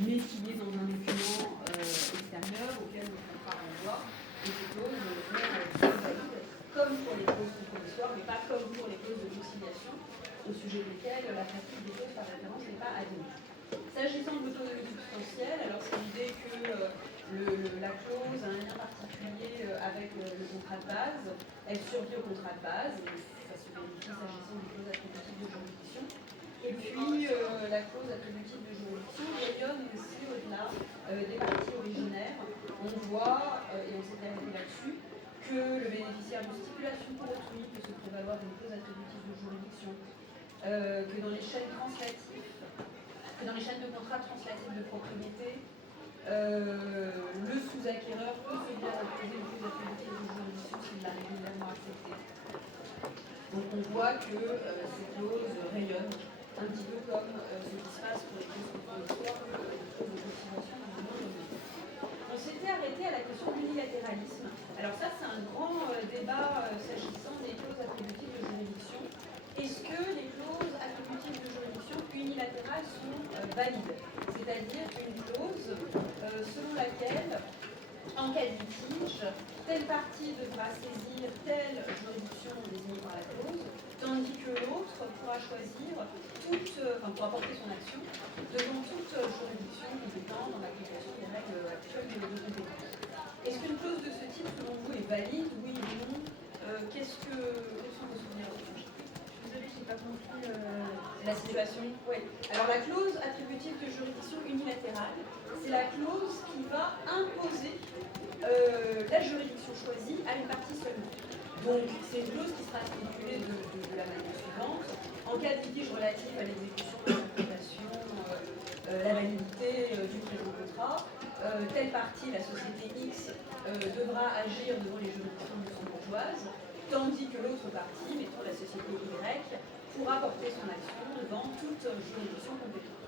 mais qui est dans un document extérieur auquel le contrat renvoie. Et ces clauses vont être valides, comme pour les clauses compromissoires, mais pas comme pour les clauses de conciliation, au sujet desquelles la pratique des clauses par référence n'est pas admise. S'agissant de l'autonomie substantielle, alors c'est l'idée que la clause a un lien particulier avec le contrat de base, elle survit au contrat de base, et ça se vérifie s'agissant des clauses attributives de juridiction. Et puis la clause attributive de juridiction rayonne aussi au-delà des parties originaires. On voit, et on s'était arrêté là-dessus, que le bénéficiaire de stipulation pour autrui peut se prévaloir d'une clause attributive de juridiction, que dans les chaînes translatives, que dans les chaînes de contrat translatifs de propriété, le sous-acquéreur peut se bien imposer une clause attributive de juridiction s'il l'a régulièrement acceptée. Donc on voit que ces clauses rayonnent un petit peu comme ce qui se passe pour les clauses compromissoires, les clauses de conciliation dans le monde. On s'était arrêté à la question de l'unilatéralisme. Alors ça, c'est un grand débat s'agissant des clauses attributives de juridiction. Est-ce que les clauses attributives de juridiction unilatérales sont valides? C'est-à-dire une clause selon laquelle, en cas de litige, telle partie devra saisir telle juridiction désignée par la clause, tandis que l'autre pourra choisir pourra porter son action devant toute juridiction compétente dans l'application des règles actuelles de compétence. Est-ce qu'une clause de ce type, selon vous, est valide, oui ou non? Quels sont vos souvenirs à ce sujet? Désolée, je n'ai pas compris la situation. Oui. Alors la clause attributive de juridiction unilatérale, c'est la clause qui va imposer la juridiction choisie à une partie seulement. Donc c'est une clause qui sera stipulée de la manière suivante. En cas de litige relatif à l'exécution, l'interprétation, la validité du présent contrat, telle partie, la société X, devra agir devant les juridictions luxembourgeoises, tandis que l'autre partie, mettons la société Y, pourra porter son action devant toute juridiction compétente.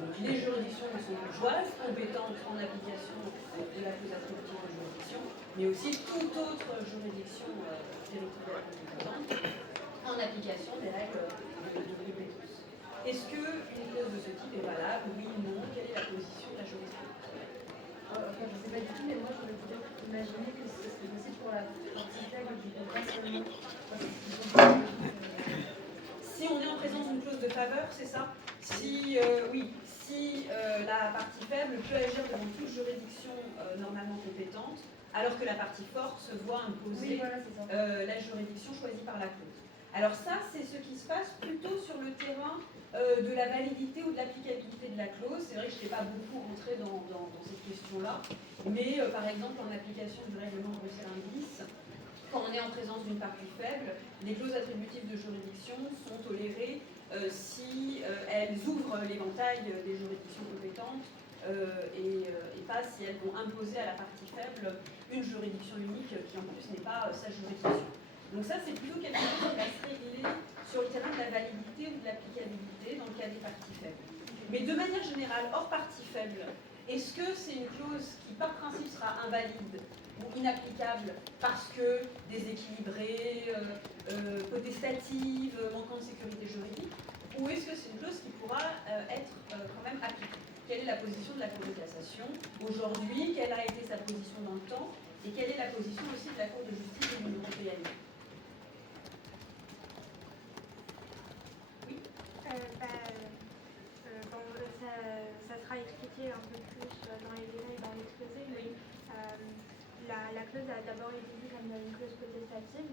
Donc les juridictions luxembourgeoises compétentes en application de la clause attributive de juridiction, mais aussi toute autre juridiction territoriale compétente en application des règles de compétence. Est-ce qu'une clause de ce type est valable? Oui ou non? Quelle est la position de la jurisprudence? je ne sais pas du tout, mais moi je voulais peut-être imaginer que ce serait possible pour la partie faible du contrat seulement. Si on est en présence d'une clause de faveur, c'est ça? Si la partie faible peut agir devant toute juridiction normalement compétente, alors que la partie forte se voit imposer la juridiction choisie par la clause. Alors ça, c'est ce qui se passe plutôt sur le terrain de la validité ou de l'applicabilité de la clause. C'est vrai que je n'ai pas beaucoup rentré dans cette question-là, mais par exemple en application du règlement Bruxelles 1 bis, quand on est en présence d'une partie faible, les clauses attributives de juridiction sont tolérées si elles ouvrent l'éventail des juridictions compétentes et pas si elles vont imposer à la partie faible une juridiction unique qui en plus n'est pas sa juridiction. Donc ça, c'est plutôt quelque chose qui va se régler sur le terrain de la validité ou de l'applicabilité dans le cas des parties faibles. Mais de manière générale, hors partie faible, est-ce que c'est une clause qui par principe sera invalide ou inapplicable parce que déséquilibrée, potestative, manquant de sécurité juridique, ou est-ce que c'est une clause qui pourra être quand même appliquée? Quelle est la position de la Cour de cassation aujourd'hui? Quelle a été sa position dans le temps? Et quelle est la position aussi de la Cour de justice de l'Union européenne? Oui. Ça sera expliqué un peu plus dans les détails dans l'exposé, mais la clause a d'abord été vue comme une clause potestative,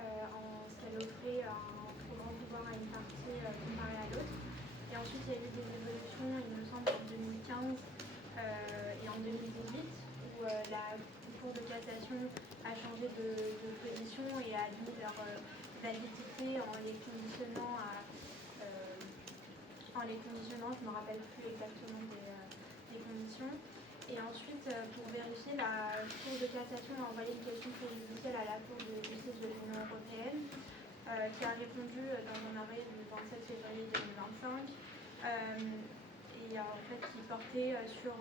en ce qu'elle offrait un très grand pouvoir à une partie comparé à l'autre. Et ensuite, il y a eu des évolutions, il me semble, en 2015 et en 2018, où la Cour de cassation a changé de position et a admis leur validité en les conditionnant je ne me rappelle plus exactement des conditions. Et ensuite, pour vérifier, la Cour de cassation a envoyé une question préjudicielle à la Cour de justice de l'Union européenne, qui a répondu dans un arrêt du 27 février 2025, et en fait qui portait sur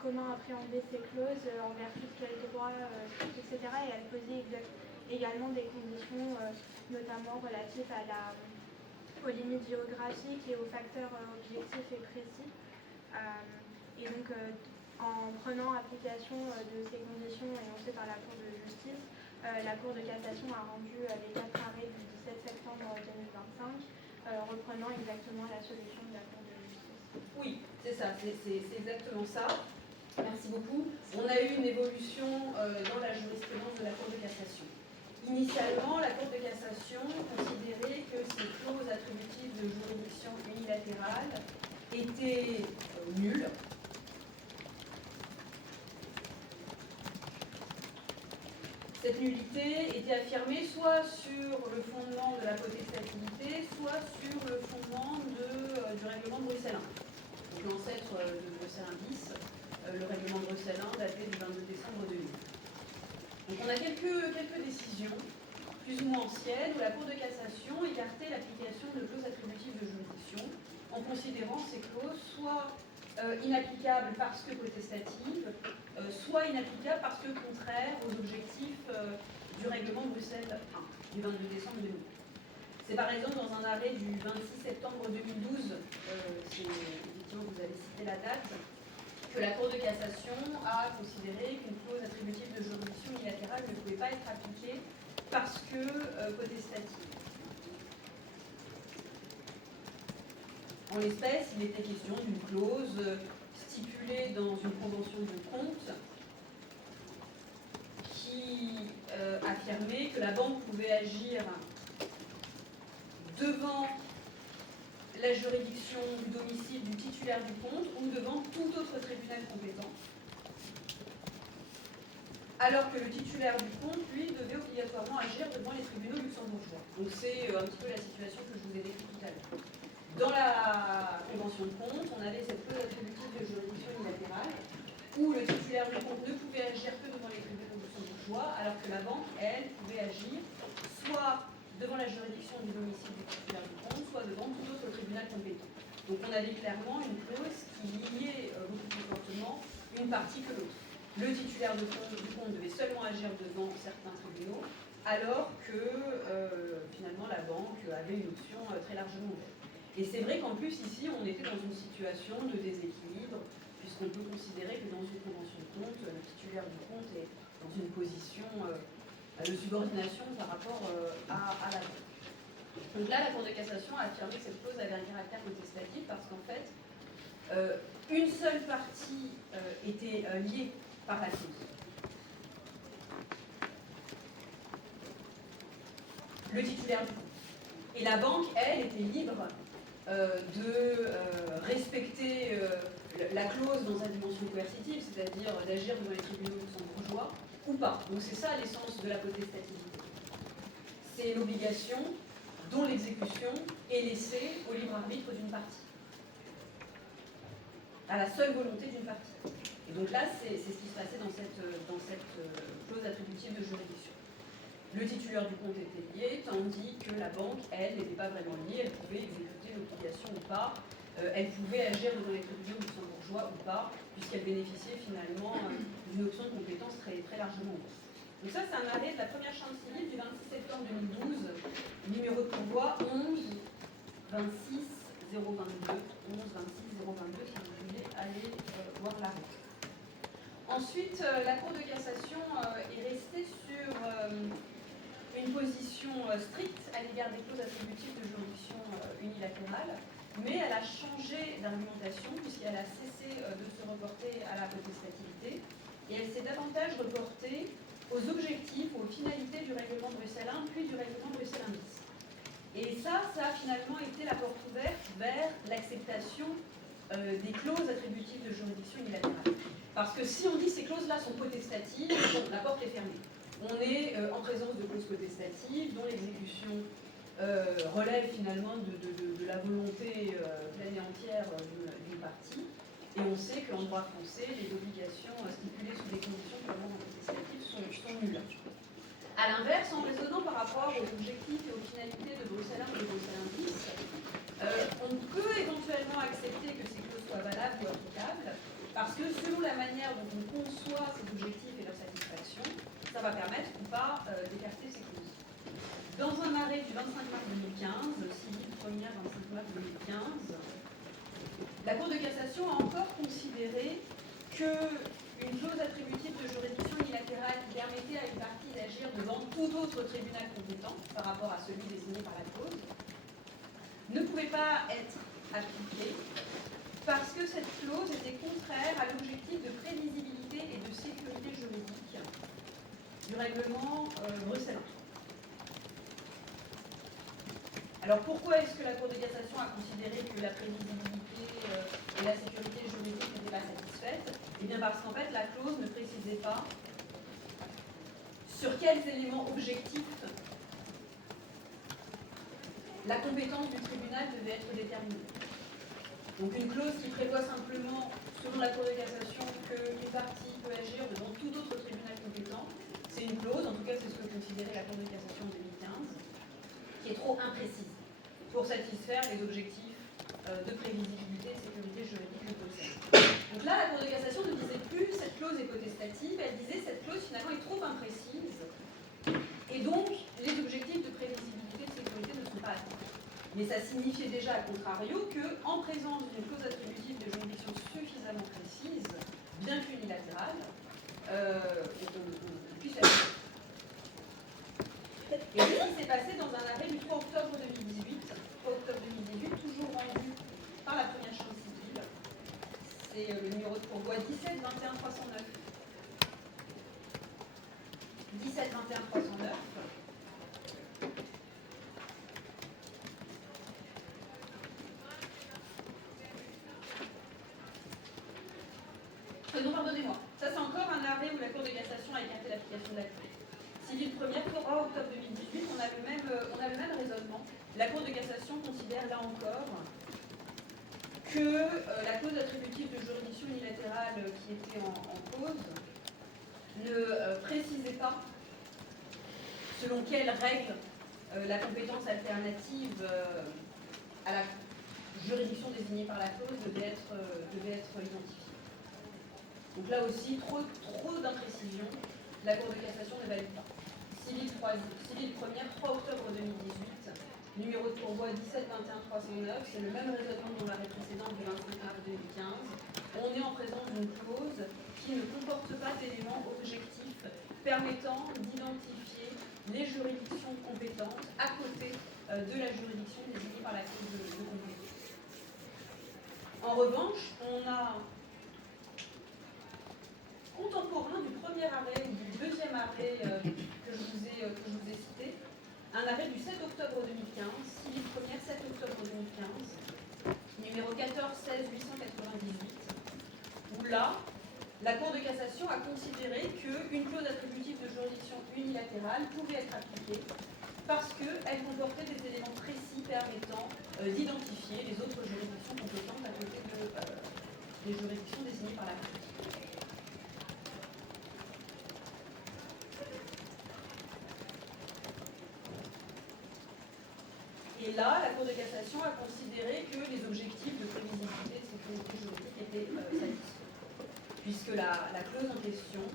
comment appréhender ces clauses, en vertu de quel droit, etc. Et elle posait également des conditions, notamment relatives aux limites géographiques et aux facteurs objectifs et précis. en prenant application de ces conditions énoncées par la Cour de justice, la Cour de cassation a rendu les 4 arrêts du 17 septembre 2025, reprenant exactement la solution de la Cour de justice. Oui, c'est ça, c'est exactement ça. Merci beaucoup. On a eu une évolution dans la jurisprudence de la Cour de cassation. Initialement, la Cour de cassation considérait que ces clauses attributives de juridiction unilatérale étaient nulles. Cette nullité était affirmée soit sur le fondement de la potestativité, soit sur le fondement du règlement de Bruxelles 1. Donc l'ancêtre de Bruxelles 1 bis, le règlement de Bruxelles 1 daté du 22 décembre 2000. Donc on a quelques décisions, plus ou moins anciennes, où la Cour de cassation écartait l'application de clauses attributives de juridiction en considérant ces clauses soit inapplicables parce que potestatives, soit inapplicables parce que contraires aux objectifs du règlement de Bruxelles 1 du 22 décembre 2000. C'est par exemple dans un arrêt du 26 septembre 2012, effectivement vous avez cité la date, que la Cour de cassation a considéré qu'une clause attributive de juridiction unilatérale ne pouvait pas être appliquée parce que potestative. En l'espèce, il était question d'une clause stipulée dans une convention de compte qui affirmait que la banque pouvait agir devant la juridiction du domicile du titulaire du compte ou devant tout autre tribunal compétent, alors que le titulaire du compte, lui, devait obligatoirement agir devant les tribunaux luxembourgeois. Donc c'est un petit peu la situation que je vous ai décrite tout à l'heure. Dans la convention de compte, on avait cette clause attributive de juridiction unilatérale où le titulaire du compte ne pouvait agir que devant les tribunaux luxembourgeois, alors que la banque, elle, pouvait agir soit devant la juridiction du domicile du titulaire du compte, soit devant tout autre tribunal compétent. Donc on avait clairement une clause qui liait beaucoup plus fortement une partie que l'autre. Le titulaire du compte devait seulement agir devant certains tribunaux, alors que finalement la banque avait une option très largement ouverte. Et c'est vrai qu'en plus ici on était dans une situation de déséquilibre, puisqu'on peut considérer que dans une convention de compte, le titulaire du compte est dans une position de subordination par rapport à la banque. Donc là, la Cour de cassation a affirmé que cette clause avait un caractère contestatif parce qu'en fait, une seule partie était liée par la clause. Le titulaire du compte. Et la banque, elle, était libre de respecter la clause dans sa dimension coercitive, c'est-à-dire d'agir devant les tribunaux luxembourgeois, ou pas. Donc c'est ça l'essence de la potestativité. C'est l'obligation dont l'exécution est laissée au libre arbitre d'une partie, à la seule volonté d'une partie. Et donc là, c'est ce qui se passait dans cette clause attributive de juridiction. Le titulaire du compte était lié, tandis que la banque, elle, n'était pas vraiment liée, elle pouvait exécuter l'obligation ou pas, elle pouvait agir devant les tribunaux luxembourgeois ou pas, puisqu'elle bénéficiait finalement d'une option de compétence très, très largement ouverte. Donc ça, c'est un arrêt de la première chambre civile du 26 septembre 2012, numéro de pourvoi 11 26 022, 11 26 022, si vous voulez aller voir l'arrêt. Ensuite, la Cour de cassation est restée sur une position stricte à l'égard des clauses attributives de juridiction unilatérale, mais elle a changé d'argumentation puisqu'elle a cessé de se reporter à la potestativité et elle s'est davantage reportée aux objectifs, aux finalités du règlement Bruxelles 1 puis du règlement Bruxelles 1 bis. Et ça a finalement été la porte ouverte vers l'acceptation des clauses attributives de juridiction unilatérale. Parce que si on dit ces clauses-là sont potestatives, bon, la porte est fermée. On est en présence de clauses potestatives dont l'exécution relève finalement de la volonté pleine et entière d'une partie. Et on sait qu'en droit français, les obligations stipulées sous des conditions purement potestatives sont nulles. A l'inverse, en raisonnant par rapport aux objectifs et aux finalités de Bruxelles 1 et de Bruxelles 1 bis, on peut éventuellement accepter que ces clauses soient valables ou applicables, parce que selon la manière dont on conçoit ces objectifs et leur satisfaction, ça va permettre ou pas d'écarter ces clauses. Dans un arrêt du 25 mars 2015, civil première 25 mars 2015, la Cour de cassation a encore considéré qu'une clause attributive de juridiction unilatérale qui permettait à une partie d'agir devant tout autre tribunal compétent par rapport à celui désigné par la clause ne pouvait pas être appliquée parce que cette clause était contraire à l'objectif de prévisibilité et de sécurité juridique du règlement Bruxelles 1. Alors pourquoi est-ce que la Cour de cassation a considéré que la prévisibilité et la sécurité juridique n'étaient pas satisfaites? Eh bien parce qu'en fait la clause ne précisait pas sur quels éléments objectifs la compétence du tribunal devait être déterminée. Donc une clause qui prévoit simplement, selon la Cour de cassation, qu'une partie peut agir devant tout autre tribunal compétent, c'est une clause, en tout cas c'est ce que considérait la Cour de cassation en 2015, qui est trop imprécise pour satisfaire les objectifs de prévisibilité et de sécurité juridique de Bruxelles. Donc là, la Cour de cassation ne disait plus cette clause est potestative, elle disait cette clause finalement est trop imprécise et donc les objectifs de prévisibilité et de sécurité ne sont pas atteints. Mais ça signifiait déjà, à contrario, qu'en présence d'une clause attributive de juridiction suffisamment précise, bien qu'unilatérale, on puisse l'appliquer. Et ce qui s'est passé dans un arrêt du 3 octobre 2018, toujours rendu par la première chambre civile, c'est le numéro de pourvoi 17 21 309. 17 21 309. Non, pardonnez-moi. Ça, c'est encore un arrêt où la Cour de cassation a écarté l'application de la clause. Civile première, 3 octobre 2018, on a le même raisonnement. La Cour de cassation considère là encore que la clause attributive de juridiction unilatérale qui était en cause ne précisait pas selon quelles règles la compétence alternative à la juridiction désignée par la clause devait être identifiée. Donc là aussi, trop d'imprécisions, la Cour de cassation ne valide pas. Civile première, 3 octobre 2018, numéro de pourvoi 17 21 309, c'est le même raisonnement dont l'arrêt précédent du 25 mars 2015. On est en présence d'une clause qui ne comporte pas d'éléments objectifs permettant d'identifier les juridictions compétentes à côté de la juridiction désignée par la clause de compétence. En revanche, on a contemporain du premier arrêt ou du deuxième arrêt que je vous ai cité, un arrêt du 7 octobre 2015, civile première 7 octobre 2015, numéro 14 16 898, où là, la Cour de cassation a considéré qu'une clause attributive de juridiction unilatérale pouvait être appliquée parce qu'elle comportait des éléments précis permettant d'identifier les autres juridictions compétentes à côté des juridictions désignées par la Cour. Et là, la Cour de cassation a considéré que les objectifs de prévisibilité et de sécurité juridique étaient satisfaits, puisque la clause en question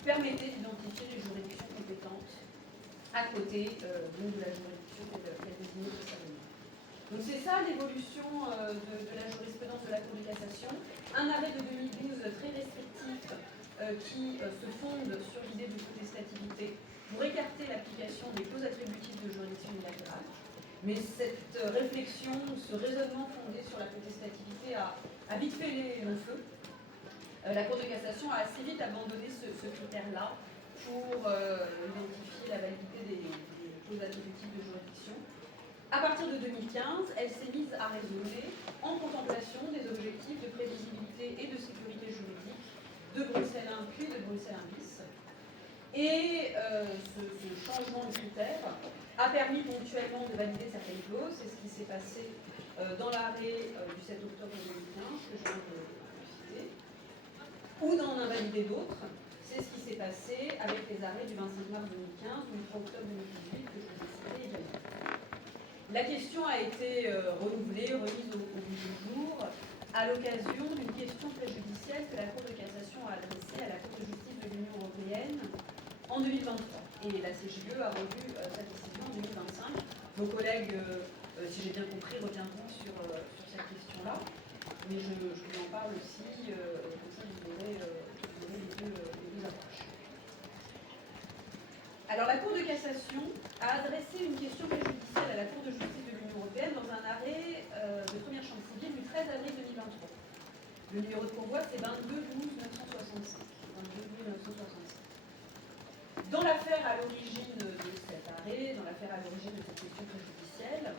permettait d'identifier les juridictions compétentes à côté de la juridiction qu'elle désignait précédemment. Donc c'est ça l'évolution de la jurisprudence de la Cour de cassation. Un arrêt de 2012 très restrictif qui se fonde sur l'idée de potestativité pour écarter l'application des clauses attributives de juridiction unilatérale. Mais cette réflexion, ce raisonnement fondé sur la potestativité a vite fait les longs feux. La Cour de cassation a assez vite abandonné ce critère-là pour identifier la validité des clauses attributives de juridiction. À partir de 2015, elle s'est mise à raisonner en contemplation des objectifs de prévisibilité et de sécurité juridique de Bruxelles 1 puis de Bruxelles 1 bis. Et ce changement de critère a permis ponctuellement de valider certaines clauses. C'est ce qui s'est passé dans l'arrêt du 7 octobre 2015, que je viens de citer, ou d'en invalider d'autres. C'est ce qui s'est passé avec les arrêts du 25 mars 2015 ou du 3 octobre 2018, que je vous ai cité également. La question a été renouvelée, remise au bout du jour, à l'occasion d'une question préjudicielle que la Cour de cassation a adressée à la Cour de justice de l'Union européenne en 2023. Et la CJUE a revu sa décision en 2025. Vos collègues, si j'ai bien compris, reviendront sur cette question-là. mais je vous en parle aussi, comme ça vous aurez les deux approches. Alors la Cour de cassation a adressé une question préjudicielle à la Cour de justice de l'Union européenne dans un arrêt de première chambre civile du 13 avril 2023. Le numéro de pourvoi, c'est 22-12-965. 22-12-965. Dans l'affaire à l'origine de cet arrêt, dans l'affaire à l'origine de cette question préjudicielle,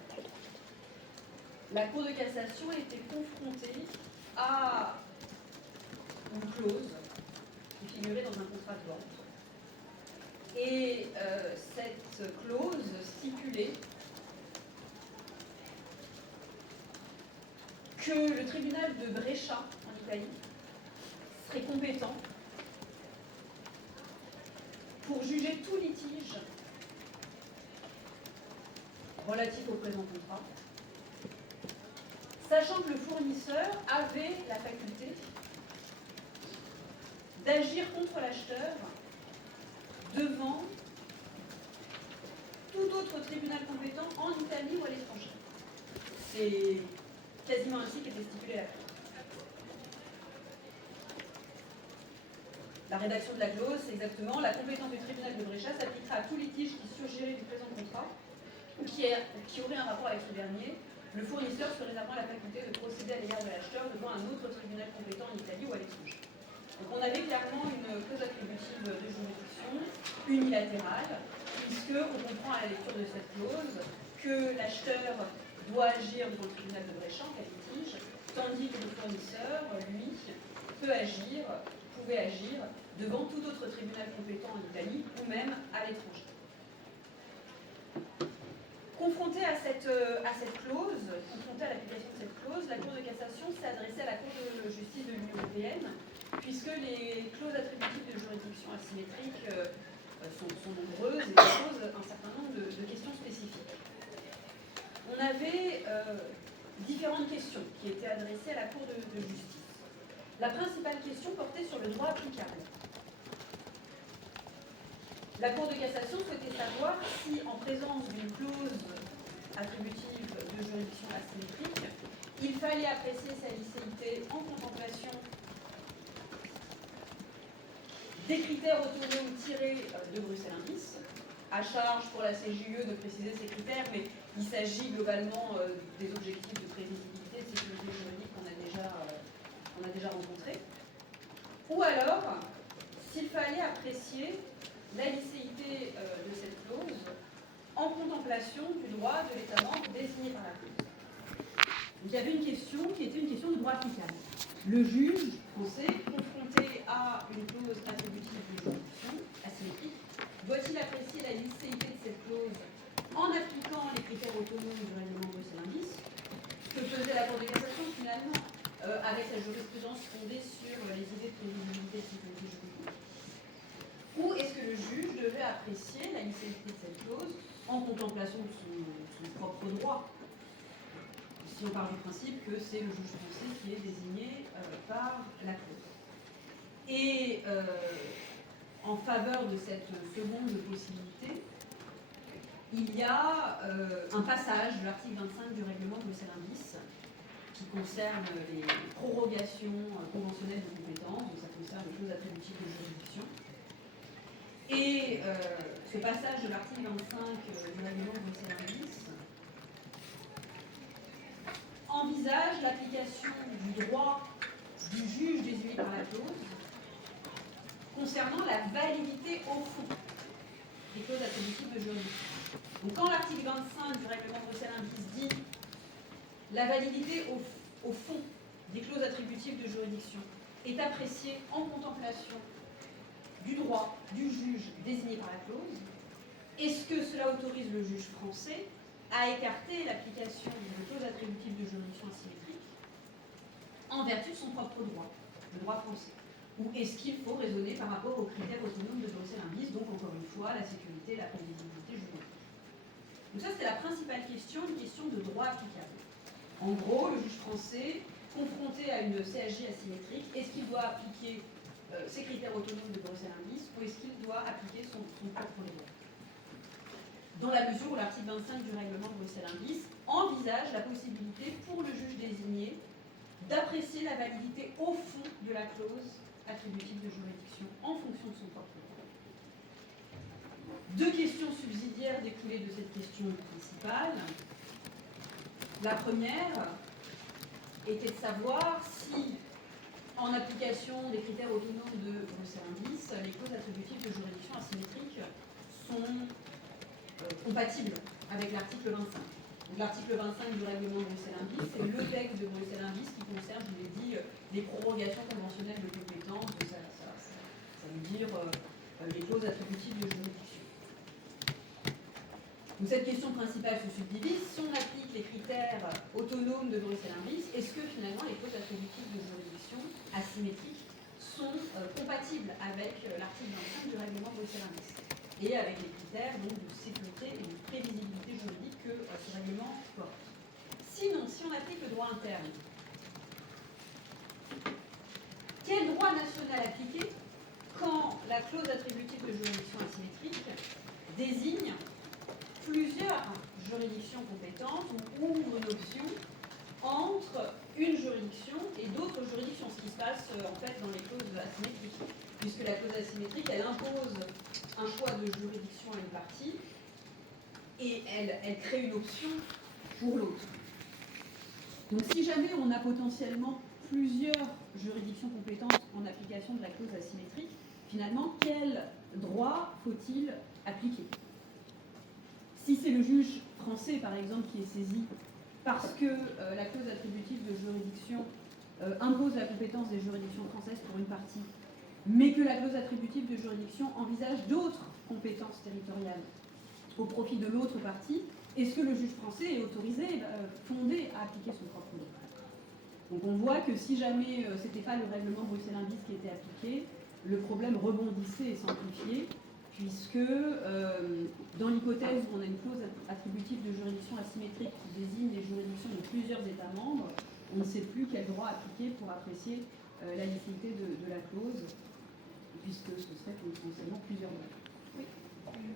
la Cour de cassation était confrontée à une clause qui figurait dans un contrat de vente. Et cette clause stipulait que le tribunal de Brescia, en Italie, serait compétent pour juger tout litige relatif au présent contrat, sachant que le fournisseur avait la faculté d'agir contre l'acheteur devant tout autre tribunal compétent en Italie ou à l'étranger. C'est quasiment ainsi qu'était stipulé la clause. La rédaction de la clause, c'est exactement: la compétence du tribunal de Brescia s'appliquera à tout litige qui surgirait du présent contrat ou qui aurait un rapport avec ce dernier. Le fournisseur se réservant la faculté de procéder à l'égard de l'acheteur devant un autre tribunal compétent en Italie ou à l'étranger. Donc on avait clairement une clause attributive de juridiction unilatérale, puisqu'on comprend à la lecture de cette clause que l'acheteur doit agir devant le tribunal de Brescia en cas de litige, tandis que le fournisseur, lui, pouvait agir devant tout autre tribunal compétent en Italie ou même à l'étranger. Confrontée à cette clause, confrontée à l'application de cette clause, la Cour de cassation s'est adressée à la Cour de justice de l'Union européenne, puisque les clauses attributives de juridiction asymétrique sont nombreuses et posent un certain nombre de questions spécifiques. On avait différentes questions qui étaient adressées à la Cour de justice. La principale question portait sur le droit applicable. La Cour de cassation souhaitait savoir si, en présence d'une clause attributive de juridiction asymétrique, il fallait apprécier sa licéité en contemplation des critères autonomes ou tirés de Bruxelles Indice. À charge pour la CJUE de préciser ces critères, mais il s'agit globalement des objectifs de prévisibilité, de sécurité juridique qu'on a déjà rencontrés. Ou alors, s'il fallait apprécier la licéité de cette clause en contemplation du droit de l'État membre désigné par la clause. Donc, il y avait une question qui était une question de droit applicable. Le juge français, confronté à une clause attributive de juridiction asymétrique, doit-il apprécier la licéité de cette clause en appliquant les critères autonomes du règlement Bruxelles Indice, que faisait la Cour de cassation finalement avec la jurisprudence fondée sur les idées de prévisibilité de sécurité juridique? Ou est-ce que le juge devait apprécier la licéité de cette clause en contemplation de son propre droit, si on part du principe que c'est le juge français qui est désigné par la clause? Et en faveur de cette seconde possibilité, il y a un passage de l'article 25 du règlement Bruxelles Indice qui concerne les prorogations conventionnelles de compétences, donc ça concerne les clauses attributives de juridiction. Et ce passage de l'article 25 du règlement Bruxelles Indice envisage l'application du droit du juge désigné par la clause concernant la validité au fond des clauses attributives de juridiction. Donc quand l'article 25 du règlement Bruxelles Indice dit la validité au fond des clauses attributives de juridiction est appréciée en contemplation du droit du juge désigné par la clause, est-ce que cela autorise le juge français à écarter l'application de clauses attributives de juridiction asymétrique en vertu de son propre droit, le droit français? Ou est-ce qu'il faut raisonner par rapport aux critères autonomes de Bruxelles Indice, donc encore une fois la sécurité, la prévisibilité juridique? Donc ça c'était la principale question, une question de droit applicable. En gros, le juge français, confronté à une CSJ asymétrique, est-ce qu'il doit appliquer ces critères autonomes de Bruxelles Indice ou est-ce qu'il doit appliquer son propre droit? Dans la mesure où l'article 25 du règlement Bruxelles Indice envisage la possibilité pour le juge désigné d'apprécier la validité au fond de la clause attributive de juridiction en fonction de son propre droit. Deux questions subsidiaires découlaient de cette question principale. La première était de savoir si, en application des critères autonomes de Bruxelles-Indice, les clauses attributives de juridiction asymétrique sont compatibles avec l'article 25. Donc, l'article 25 du règlement Bruxelles-Indice, c'est le texte de Bruxelles-Indice qui concerne, je l'ai dit, les prorogations conventionnelles de compétences, ça veut dire les clauses attributives de juridiction. Donc cette question principale se subdivise. Si on applique les critères autonomes de Bruxelles-Indice, est-ce que finalement les clauses attributives de juridiction asymétriques sont compatibles avec l'article 25 du règlement Bruxelles-Indice et avec les critères donc, de sécurité et de prévisibilité juridique que ce règlement porte. Sinon, si on applique le droit interne, quel droit national appliquer quand la clause attributive de juridiction asymétrique désigne plusieurs juridictions compétentes ou ouvre une option entre une juridiction et d'autres juridictions, ce qui se passe en fait dans les clauses asymétriques, puisque la clause asymétrique, elle impose un choix de juridiction à une partie et elle crée une option pour l'autre. Donc si jamais on a potentiellement plusieurs juridictions compétentes en application de la clause asymétrique, finalement, quel droit faut-il appliquer ? Si c'est le juge français, par exemple, qui est saisi parce que la clause attributive de juridiction impose la compétence des juridictions françaises pour une partie, mais que la clause attributive de juridiction envisage d'autres compétences territoriales au profit de l'autre partie, est-ce que le juge français est autorisé, fondé à appliquer son propre droit ? Donc on voit que si jamais ce n'était pas le règlement Bruxelles-Indice qui était appliqué, le problème rebondissait et s'amplifiait, puisque dans l'hypothèse où on a une clause attributive de juridiction asymétrique qui désigne les juridictions de plusieurs États membres, on ne sait plus quel droit appliquer pour apprécier la licéité de la clause, puisque ce serait potentiellement plusieurs droits. Oui.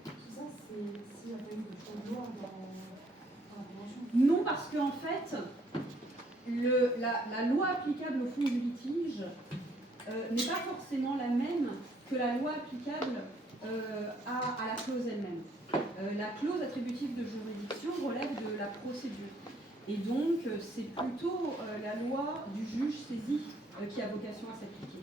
Tout ça, c'est s'il y avait eu de choix de loi dans la convention. Non, parce qu'en fait, la loi applicable au fond du litige n'est pas forcément la même que la loi applicable à la clause elle-même. La clause attributive de juridiction relève de la procédure. Et donc, c'est plutôt la loi du juge saisi qui a vocation à s'appliquer.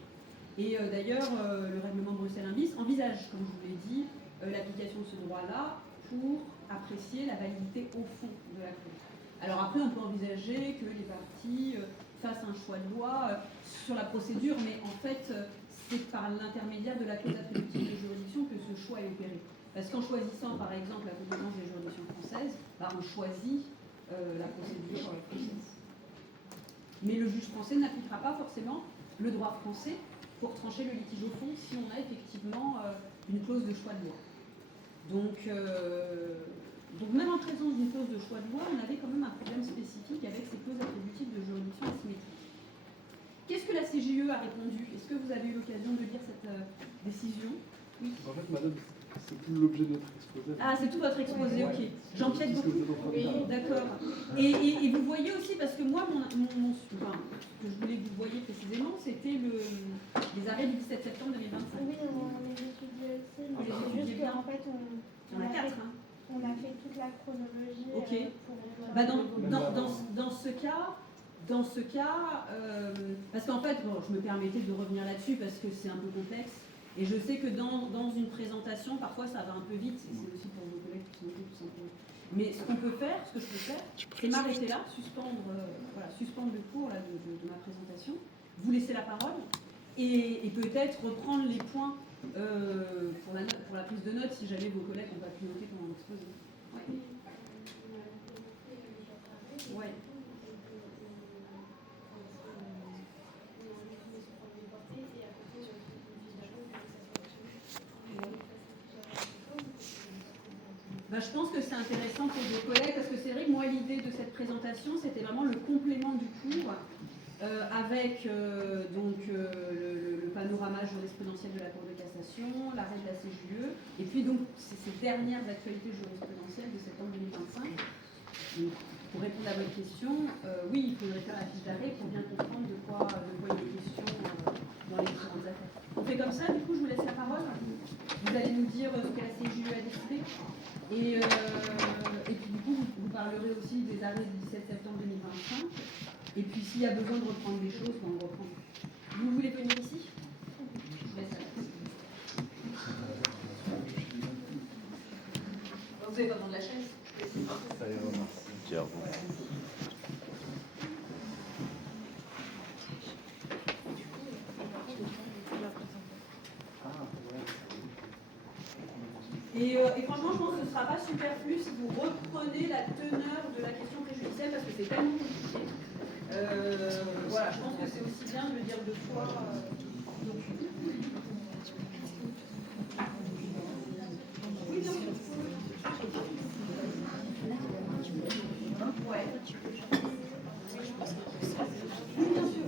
Et d'ailleurs, le règlement Bruxelles-Indice envisage, comme je vous l'ai dit, l'application de ce droit-là pour apprécier la validité au fond de la clause. Alors après, on peut envisager que les parties fassent un choix de loi sur la procédure, mais en fait, c'est par l'intermédiaire de la clause attributive de juridiction que ce choix est opéré. Parce qu'en choisissant, par exemple, la compétence des juridictions françaises, on choisit la procédure française. Mais le juge français n'appliquera pas forcément le droit français pour trancher le litige au fond si on a effectivement une clause de choix de loi. Donc même en présence d'une clause de choix de loi, on avait quand même un problème spécifique avec ces clauses attributives de juridiction asymétrique. Qu'est-ce que la CJUE a répondu? Est-ce que vous avez eu l'occasion de lire cette décision? Oui. En fait, madame, c'est tout l'objet de notre exposé. Ah, c'est tout votre exposé, ok. J'empiète beaucoup. Oui, d'accord. Et vous voyez aussi, parce que moi, ce que je voulais que vous voyiez précisément, c'était les arrêts du 17 septembre 2025. Oui, on les étudie aussi, mais les c'est juste qu'en fait, Il y en a 4, hein. On a fait toute la chronologie Ok. pour... Dans ce cas, parce qu'en fait, je me permettais de revenir là-dessus parce que c'est un peu complexe. Et je sais que dans une présentation, parfois ça va un peu vite, et c'est aussi pour vos collègues qui sont tout simplement. Mais ce que je peux faire, c'est m'arrêter là, suspendre le cours là, de ma présentation, vous laisser la parole, et peut-être reprendre les points pour la prise de notes si jamais vos collègues n'ont pas pu noter pendant l'exposé. Ouais. Ouais. Je pense que c'est intéressant pour vos collègues parce que c'est vrai que moi l'idée de cette présentation c'était vraiment le complément du cours avec le panorama jurisprudentiel de la Cour de cassation, l'arrêt de la CJUE et puis donc ces dernières actualités jurisprudentielles de septembre 2025. Donc, pour répondre à votre question, oui, il faudrait faire la fiche d'arrêt pour bien comprendre de quoi il est question dans les différentes affaires. On fait comme ça, du coup, je vous laisse la parole. Vous allez nous dire ce que la CJUE a décidé. Et puis, du coup, vous parlerez aussi des arrêts du 17 septembre 2025. Et puis, s'il y a besoin de reprendre des choses, on reprend. Vous voulez venir ici? Vous avez pas besoin de la chaise? Ça y est, merci. Et franchement, je pense que ce ne sera pas superflu si vous reprenez la teneur de la question préjudicielle parce que c'est tellement compliqué. Voilà, je pense que c'est aussi bien de le dire deux fois. Oui, bien sûr. Ouais. Oui, bien sûr.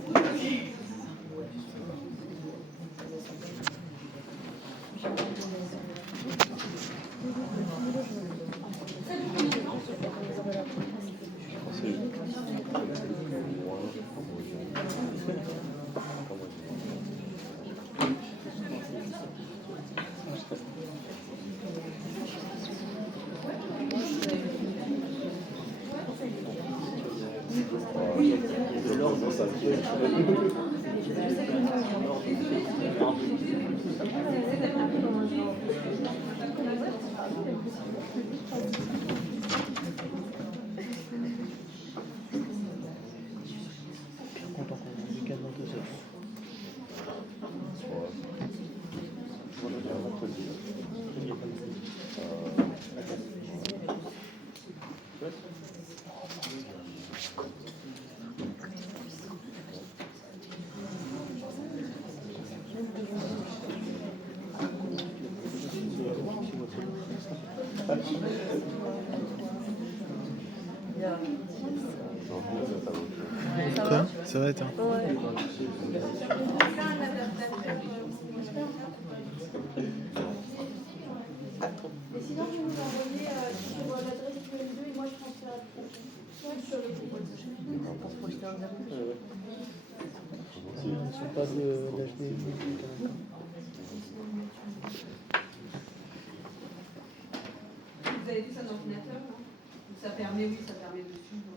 Toi, ça va toi? Ouais. Mais sinon, vous nous envoyez sur l'adresse du L2 et moi je transfère sur les propositions. Pour se projeter en direct. Ils ne sont pas d'HD. Vous avez tous un ordinateur, non? Ça permet, oui, ça permet de suivre.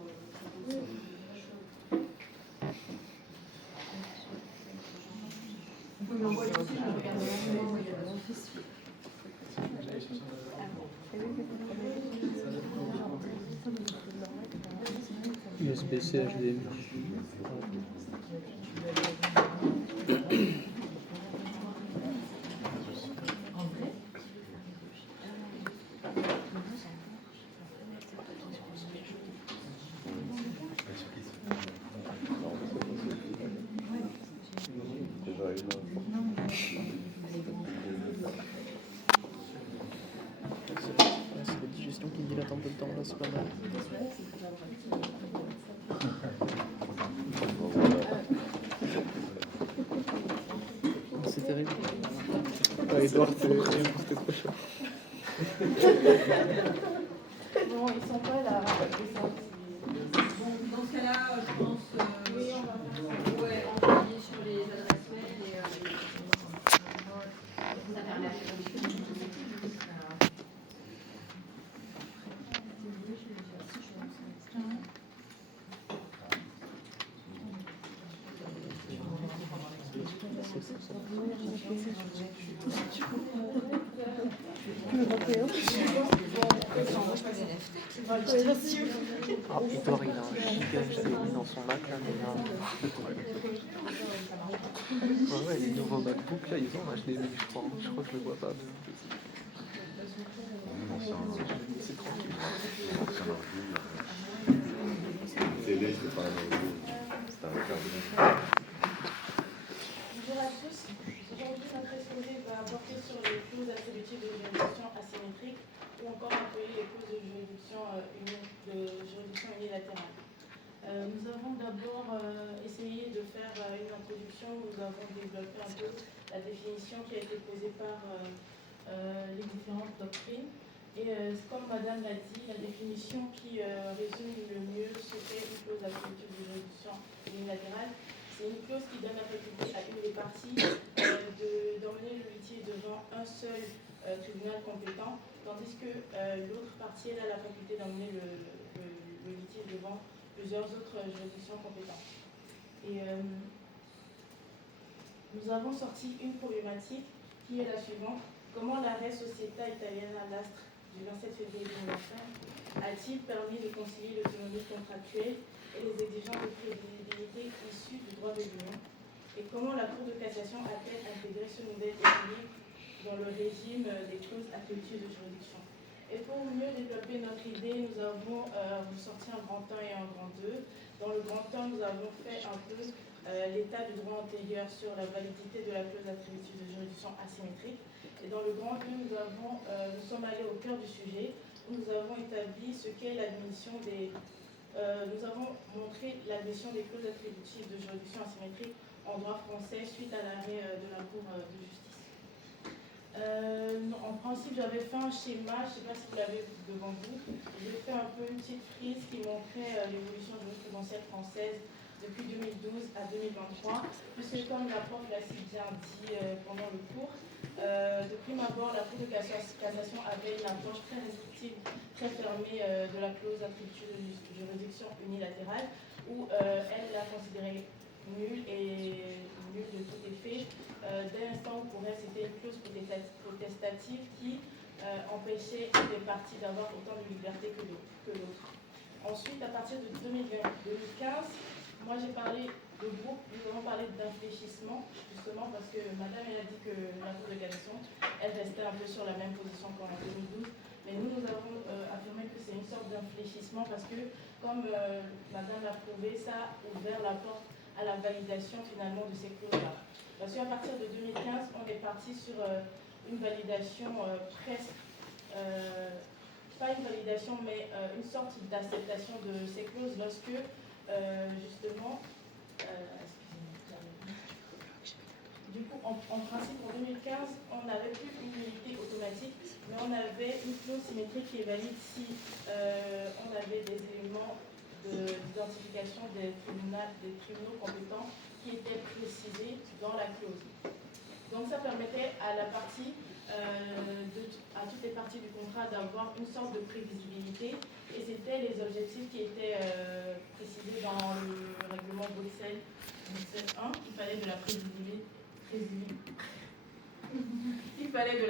Vous pouvez m'envoyer aussi, je vais regarder mon fils. USB-C, HDMI. C'est la digestion qui dilate un peu de temps là, c'est pas mal. C'est terrible. Ah, Edouard, c'était trop chaud. Bon, ils sont pas là. Dans ce cas-là, je pense oui, on va envoyer sur les adresses mail et ça permet à Ah, Edouard, il a un giga HDMI dans son Mac là, mais ouais, ouais, les nouveaux MacBooks là, ils ont un HDMI, je crois que je le vois pas. C'est tranquille. Télé, c'est pas un ordi, c'est un câble. Bonjour à tous. Aujourd'hui, notre exposé va porter sur les clauses attributives de juridiction asymétrique ou encore appelées les clauses de juridiction unilatérale. Nous avons d'abord essayé de faire une introduction où nous avons développé un peu la définition qui a été posée par les différentes doctrines. Et comme Madame l'a dit, la définition qui résume le mieux ce qu'est une clause d'attribution de juridiction unilatérale, c'est une clause qui donne la faculté à une des parties d'emmener le litige devant un seul tribunal compétent, tandis que l'autre partie elle, a la faculté d'emmener le litige devant plusieurs autres juridictions compétentes. Et nous avons sorti une problématique qui est la suivante. Comment l'arrêt Società Italiana Lastre du 27 février 2005 a-t-il permis de concilier l'autonomie contractuelle et les exigences de prévisibilité issues du droit de l'Union? Et comment la Cour de cassation a-t-elle intégré ce nouvel équilibre dans le régime des clauses attributives de juridiction? Et pour mieux développer notre idée, nous avons sorti un grand 1 et un grand 2. Dans le grand 1, nous avons fait un peu l'état du droit antérieur sur la validité de la clause attributive de juridiction asymétrique. Et dans le grand 2, nous sommes allés au cœur du sujet, où nous avons établi ce qu'est l'admission des... nous avons montré l'admission des clauses attributives de juridiction asymétrique en droit français suite à l'arrêt de la Cour de justice. En principe, j'avais fait un schéma, je ne sais pas si vous l'avez devant vous. J'ai fait un peu une petite frise qui montrait l'évolution jurisprudentielle française depuis 2012 à 2023, puisque comme la prof l'a si bien dit pendant le cours, de prime abord, la Cour de cassation avait une approche très restrictive, très fermée de la clause attributive de juridiction unilatérale, où elle l'a considérée nulle et nulle de tout effet, dès l'instant où pour elle c'était une clause protestative qui empêchait les parties d'avoir autant de liberté que l'autre. Ensuite, à partir de 2015, moi j'ai parlé de groupe, nous avons parlé d'infléchissement, justement parce que Madame elle a dit que la Cour de cassation, elle restait un peu sur la même position qu'en 2012, mais nous avons affirmé que c'est une sorte d'infléchissement parce que, comme Madame l'a prouvé, ça a ouvert la porte à la validation finalement de ces clauses-là. Parce qu'à partir de 2015, on est parti sur une validation presque, pas une validation, mais une sorte d'acceptation de ces clauses lorsque, justement, du coup, en principe, en 2015, on n'avait plus une nullité automatique, mais on avait une clause symétrique qui est valide si on avait des éléments d'identification des tribunaux compétents qui étaient précisés dans la clause. Donc ça permettait à la partie, à toutes les parties du contrat d'avoir une sorte de prévisibilité et c'était les objectifs qui étaient précisés dans le règlement Bruxelles 1. Il fallait de la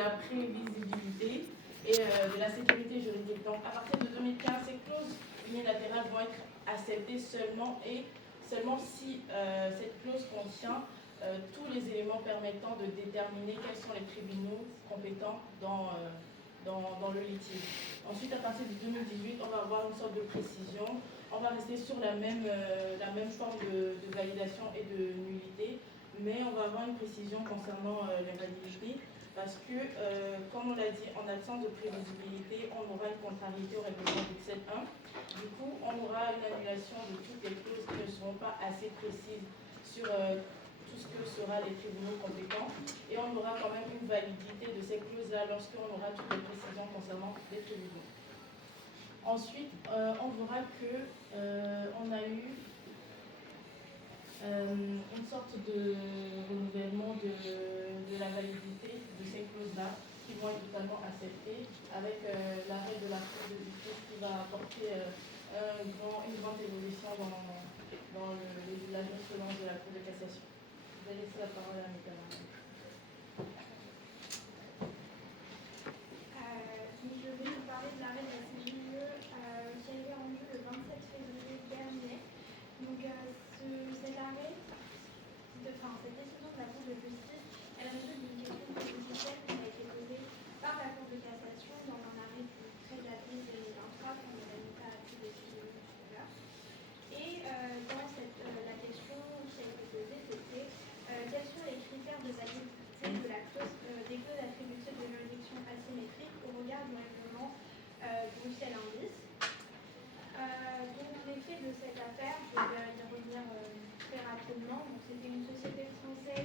prévisibilité et de la sécurité juridique. Donc à partir de 2015, ces clauses unilatérales vont être acceptées seulement si cette clause contient tous les éléments permettant de déterminer quels sont les tribunaux compétents dans le litige. Ensuite, à partir de 2018, on va avoir une sorte de précision. On va rester sur la même forme de validation et de nullité, mais on va avoir une précision concernant l'invalidité parce que, comme on l'a dit, en absence de prévisibilité, on aura une contrariété au règlement Bruxelles 1. Du coup, on aura une annulation de toutes les clauses qui ne seront pas assez précises sur tout ce que seront les tribunaux compétents et on aura quand même une validité de ces clauses-là lorsqu'on aura toutes les précisions concernant les tribunaux. Ensuite, on verra qu'on a eu une sorte de renouvellement de la validité de ces clauses-là qui vont être totalement acceptées avec l'arrêt de la Cour de justice qui va apporter une grande évolution dans la jurisprudence de la Cour de cassation. Je vais laisser la parole à mes camarades. Je vais vous parler de l'arrêt de la CJUE qui a été rendu le 27 février dernier. Donc cet arrêt, cette décision de la Cour de justice, elle résulte d'une question constitutionnelle qui a été posée par la Cour de cassation dans un arrêt du 13 avril 2023 qu'on n'a pas pu décider tout à l'heure. Et dans la question qui a été posée, c'était quels sont les critères de validité de la clause, des clauses attributives de juridiction asymétrique au regard du règlement Bruxelles 1 bis. Donc les faits de cette affaire, je vais y revenir très rapidement. C'était une société française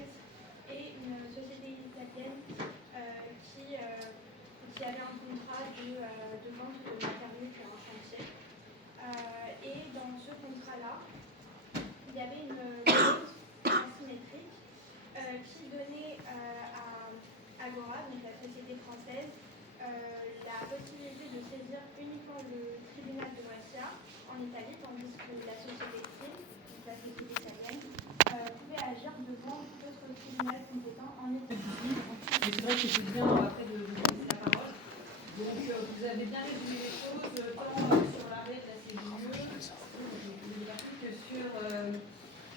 c'était bien après de vous laisser la parole. Donc, vous avez bien résumé les choses, tant sur l'arrêt de la CJUE,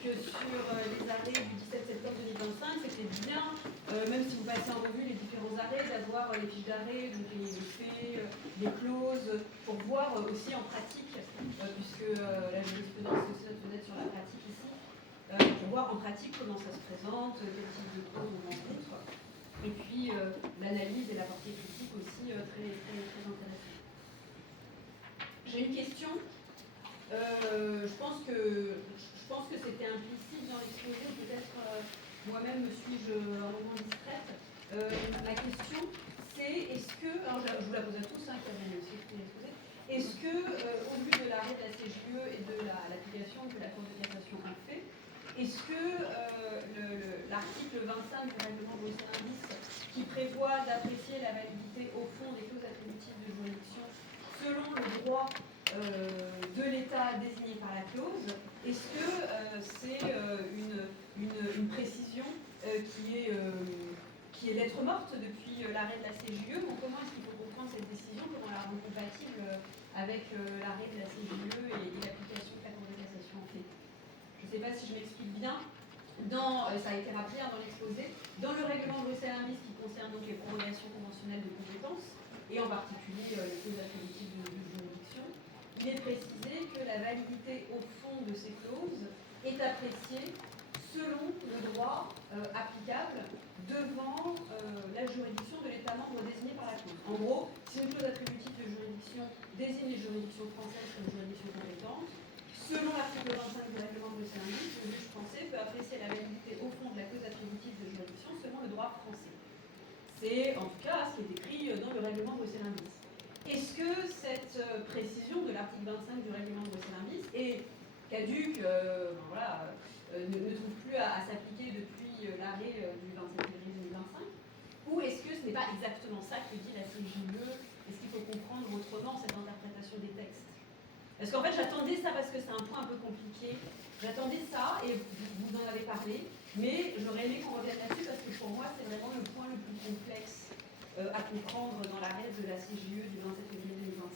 que sur les arrêts du 17 septembre 2025. C'était bien, même si vous passez en revue les différents arrêts, d'avoir les fiches d'arrêt, donc les faits, les clauses, pour voir aussi en pratique, puisque la jurisprudence se faisait sur la pratique ici, pour voir en pratique comment ça se présente, quel type de clause on rencontre, et puis l'analyse et la portée critique aussi très intéressante. J'ai une question. Je pense que c'était implicite dans l'exposé, peut-être moi-même me suis-je un moment distraite. Ma question, c'est est-ce que, alors je vous la pose à tous, qui avez aussi été exposé, est-ce que, au vu de l'arrêt de la CJUE et de l'application que la Cour de cassation a fait, est-ce que l'article 25 du règlement Bruxelles 10, qui prévoit d'apprécier la validité au fond des clauses attributives de juridiction selon le droit de l'État désigné par la clause, est-ce que c'est une précision qui est lettre morte depuis l'arrêt de la CJUE, ou comment est-ce qu'il faut comprendre cette décision, comment la rendre compatible avec l'arrêt de la CJUE et l'application que la Cour de cassation en fait? Je ne sais pas si je m'explique bien. Ça a été rappelé dans l'exposé, dans le règlement Bruxelles 1 qui concerne donc les prorogations conventionnelles de compétences, et en particulier les clauses attributives de juridiction, il est précisé que la validité au fond de ces clauses est appréciée selon le droit applicable devant la juridiction de l'État membre désigné par la clause. En gros, si une clause attributive de juridiction désigne les juridictions françaises comme juridiction compétente, selon l'article 25 du règlement Bruxelles 1, le juge français peut apprécier la validité au fond de la clause attributive de juridiction selon le droit français. C'est en tout cas ce qui est écrit dans le règlement Bruxelles 1. Est-ce que cette précision de l'article 25 du règlement Bruxelles 1 est caduque, ne trouve plus à s'appliquer depuis l'arrêt du 27 février 2025, ou est-ce que ce n'est pas exactement ça que dit la CJUE? Est-ce qu'il faut comprendre autrement cette interprétation des textes? Parce qu'en fait, j'attendais ça parce que c'est un point un peu compliqué. J'attendais ça, et vous en avez parlé, mais j'aurais aimé qu'on revienne là-dessus parce que pour moi, c'est vraiment le point le plus complexe à comprendre dans l'arrêt de la CJUE du 27 février 2025.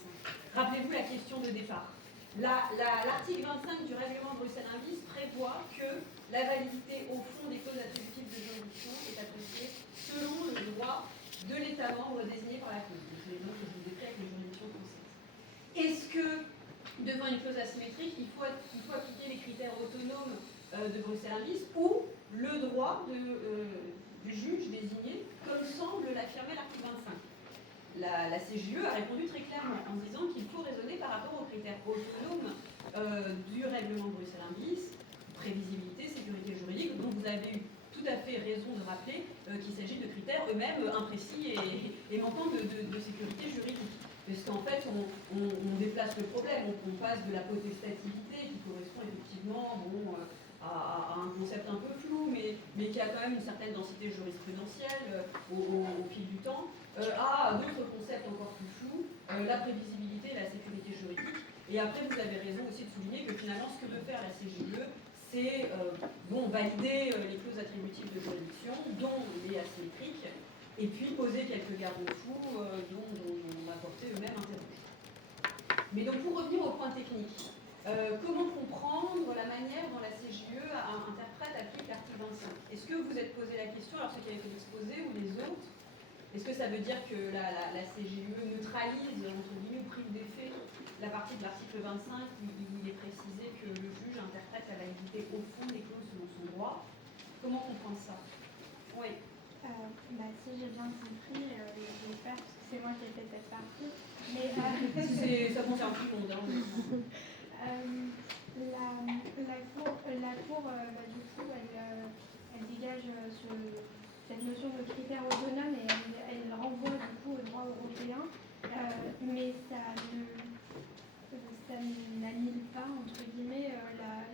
Rappelez-vous la question de départ. L'article 25 du règlement Bruxelles 1 prévoit que la validité au fond des clauses attributives de juridiction est appréciée selon le droit de l'État membre désigné par la clause. C'est l'exemple que je vous ai fait avec les juridictions françaises. Est-ce que devant une clause asymétrique, il faut appliquer les critères autonomes de Bruxelles 1 ou le droit du juge désigné, comme semble l'affirmer l'article 25? La CJUE a répondu très clairement en disant qu'il faut raisonner par rapport aux critères autonomes du règlement Bruxelles 1 prévisibilité, sécurité juridique, dont vous avez eu tout à fait raison de rappeler qu'il s'agit de critères eux-mêmes imprécis et manquant de sécurité juridique. Parce qu'en fait, on déplace le problème, on passe de la potestativité qui correspond effectivement à un concept un peu flou, mais qui a quand même une certaine densité jurisprudentielle au fil du temps, à d'autres concepts encore plus flous, la prévisibilité et la sécurité juridique. Et après, vous avez raison aussi de souligner que finalement, ce que veut faire la CJUE, c'est valider les clauses attributives de juridiction, dont les asymétriques, et puis poser quelques garde-fous dont on va porter eux-mêmes interroge. Mais donc, pour revenir au point technique, comment comprendre la manière dont la CJUE interprète, applique l'article 25? Est-ce que vous êtes posé la question, alors ceux qui avaient fait l'exposé ou les autres, est-ce que ça veut dire que la CJUE neutralise, entre guillemets, ou prive des faits la partie de l'article 25 où il est précisé que le juge interprète la validité au fond des clauses selon son droit? Comment comprendre ça? Oui. Si j'ai bien compris, je vais le faire parce que c'est moi qui ai fait cette partie. Mais ça concerne tout le monde. La Cour, du coup, elle dégage cette notion de critère autonome et elle renvoie du coup au droit européen, mais ça n'annule pas, entre guillemets,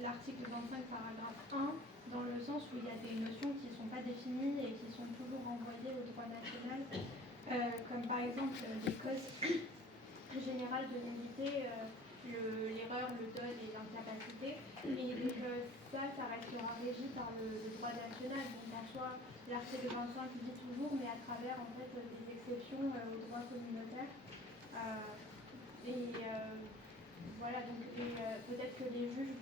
l'article 25 paragraphe 1, dans le sens où il y a des notions qui ne sont pas définies et qui sont toujours renvoyées au droit national, comme par exemple les causes générales de nullité, l'erreur, le dol et l'incapacité. Et donc ça restera régi par le droit national. Donc en soi, l'article 25 qui dit toujours, mais à travers en fait des exceptions au droit communautaire. Voilà, donc peut-être que les juges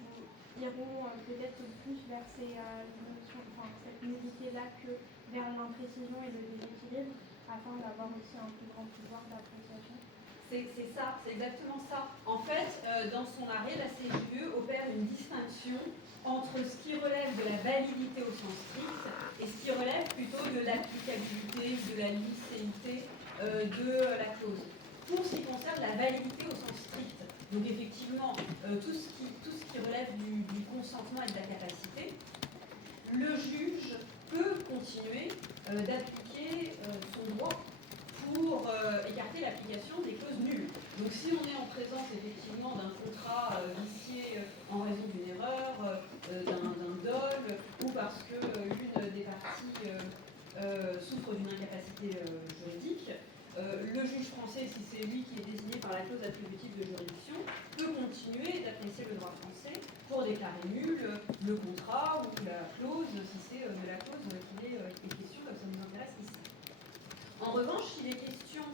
iront peut-être plus vers cette nudité-là que vers l'imprécision et le déséquilibre, afin d'avoir aussi un plus grand pouvoir d'appréciation. C'est ça, c'est exactement ça. En fait, dans son arrêt, la CJUE opère une distinction entre ce qui relève de la validité au sens strict et ce qui relève plutôt de l'applicabilité, de la licéité de la clause. Pour ce qui concerne la validité au sens strict, donc effectivement, tout ce qui relève du consentement et de la capacité, le juge peut continuer d'appliquer son droit pour écarter l'application des clauses nulles. Donc si on est en présence effectivement d'un contrat vicié en raison d'une erreur, d'un dol, ou parce que l'une des parties souffre d'une incapacité juridique, le juge français, si c'est lui qui est désigné par la clause attributive de juridiction, peut continuer d'apprécier le droit français pour déclarer nul le contrat ou la clause, si c'est de la clause qu'il est question, comme ça nous intéresse ici. En revanche, s'il est question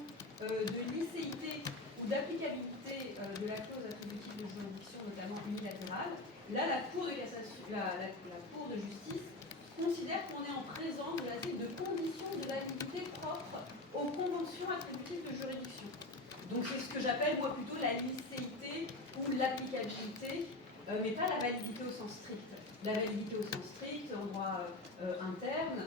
de licéité ou d'applicabilité de la clause attributive de juridiction, notamment unilatérale, là, la Cour de cassation, la Cour de justice considère qu'on est en présence de conditions de validité propres aux conventions attributives de juridiction. Donc c'est ce que j'appelle moi plutôt la licéité ou l'applicabilité, mais pas la validité au sens strict. La validité au sens strict, en droit interne,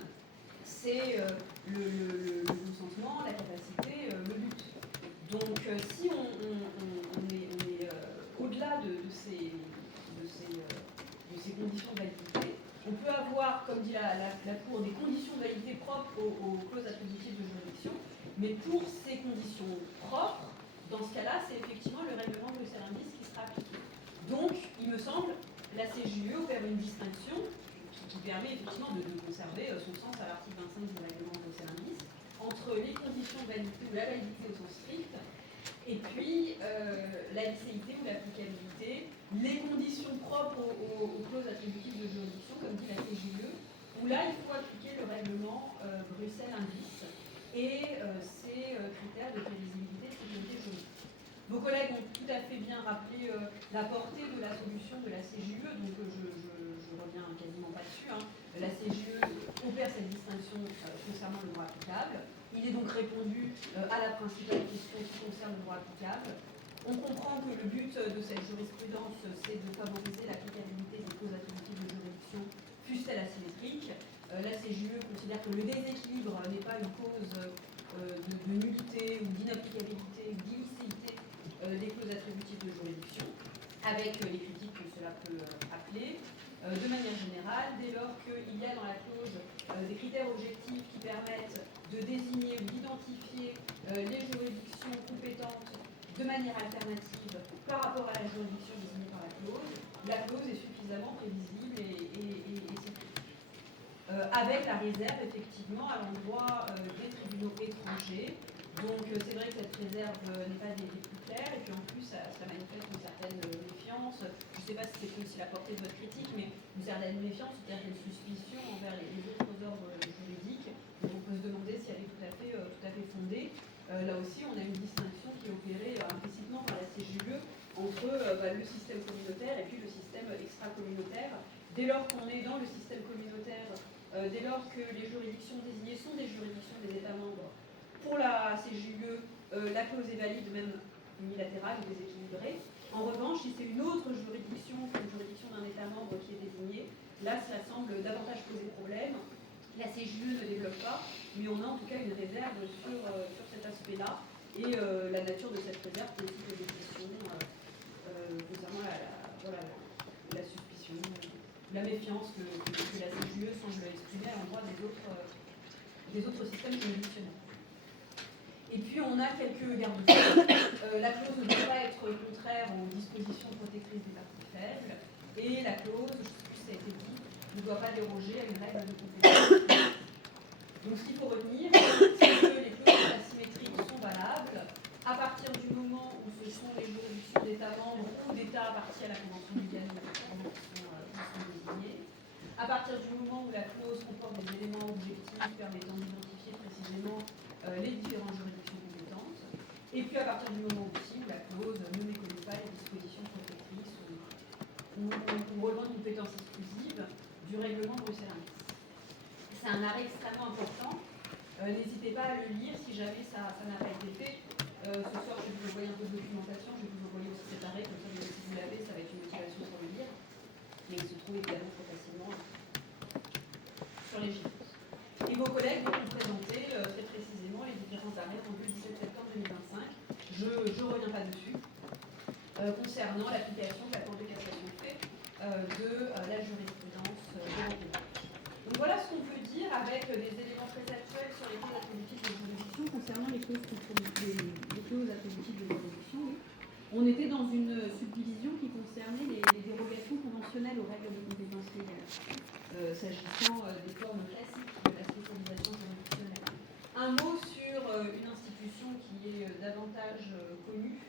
c'est le consentement, la capacité, le but. Donc si on est au-delà de ces conditions de validité, on peut avoir, comme dit la Cour, des conditions de validité propres aux clauses attributives de juridiction, mais pour ces conditions propres, dans ce cas-là, c'est effectivement le règlement de Bruxelles qui sera appliqué. Donc, il me semble, la CJUE opère une distinction qui permet effectivement de conserver son sens à l'article 25 du règlement de Bruxelles entre les conditions de validité ou la validité au sens strict, et puis la licéité ou l'applicabilité, les conditions propres aux clauses attributives de juridiction, comme dit la CJUE, où là il faut appliquer le règlement Bruxelles et ses critères de prévisibilité et de sécurité juridique. Vos collègues ont tout à fait bien rappelé la portée de la solution de la CJUE, donc je reviens quasiment pas dessus. La CJUE opère cette distinction concernant le droit applicable. Il est donc répondu à la principale question qui concerne le droit applicable. On comprend que le but de cette jurisprudence, c'est de favoriser l'applicabilité des clauses attributives de juridiction, fussent-elles asymétriques. La CJUE considère que le déséquilibre n'est pas une cause de nullité ou d'inapplicabilité ou d'illicéité des clauses attributives de juridiction, avec les critiques que cela peut appeler. De manière générale, dès lors qu'il y a dans la clause des critères objectifs qui permettent de désigner ou d'identifier les juridictions compétentes de manière alternative par rapport à la juridiction désignée par la clause est suffisamment prévisible et sécurisée. Avec la réserve, effectivement, à l'endroit des tribunaux étrangers. Donc c'est vrai que cette réserve n'est pas des plus claires, et puis en plus ça manifeste une certaine méfiance. Je ne sais pas si c'est aussi la portée de votre critique, mais une certaine méfiance, c'est-à-dire une suspicion envers les autres ordres juridiques. Donc on peut se demander si elle est tout à fait fondée. Là aussi, on a une distinction qui est opérée implicitement par la CJUE entre le système communautaire et puis le système extra-communautaire. Dès lors qu'on est dans le système communautaire, dès lors que les juridictions désignées sont des juridictions des États membres, pour la CJUE, la clause est valide, même unilatérale ou déséquilibrée. En revanche, si c'est une autre juridiction qu'une juridiction d'un État membre qui est désignée, là, cela semble davantage poser problème. La CJUE ne développe pas, mais on a en tout cas une réserve sur cet aspect-là. Et la nature de cette réserve peut aussi poser des questions concernant la suspicion, la méfiance que la CJUE semble exprimer à l'endroit des autres systèmes juridictionnels. Et puis on a quelques garde-fous. La clause ne doit pas être contraire aux dispositions protectrices des parties faibles, et la clause, je ne sais plus si ça a été dit, ne doit pas déroger à une règle de compétence. Donc ce qu'il faut retenir, c'est que les clauses asymétriques sont valables à partir du moment où ce sont les juridictions d'États membres ou d'États partis à la Convention de Lugano qui sont désignés, à partir du moment où la clause comporte des éléments objectifs du moment aussi où la clause ne méconnaît pas les dispositions protectrices ou relevant d'une compétence exclusive du règlement Bruxelles 1. C'est un arrêt extrêmement important. N'hésitez pas à le lire si jamais ça n'a pas été fait. Ce soir, je vais vous envoyer un peu de documentation, je vais vous envoyer aussi cet arrêt, comme ça, si vous l'avez, ça va être une motivation pour le lire. Mais il se trouve évidemment très facilement sur les GIPOS. Et vos collègues vont vous présenter très précisément les différents arrêts rendus le 17 septembre 2025. Je ne reviens pas dessus. Concernant l'application que la Cour de cassation fait de la jurisprudence européenne. Donc voilà ce qu'on peut dire avec des éléments très actuels sur les clauses attributives de juridiction concernant les clauses attributives de juridiction. On était dans une subdivision qui concernait les dérogations conventionnelles aux règles de compétence légale, s'agissant des formes classiques de la spécialisation juridictionnelle. Un mot sur une institution qui est davantage connue,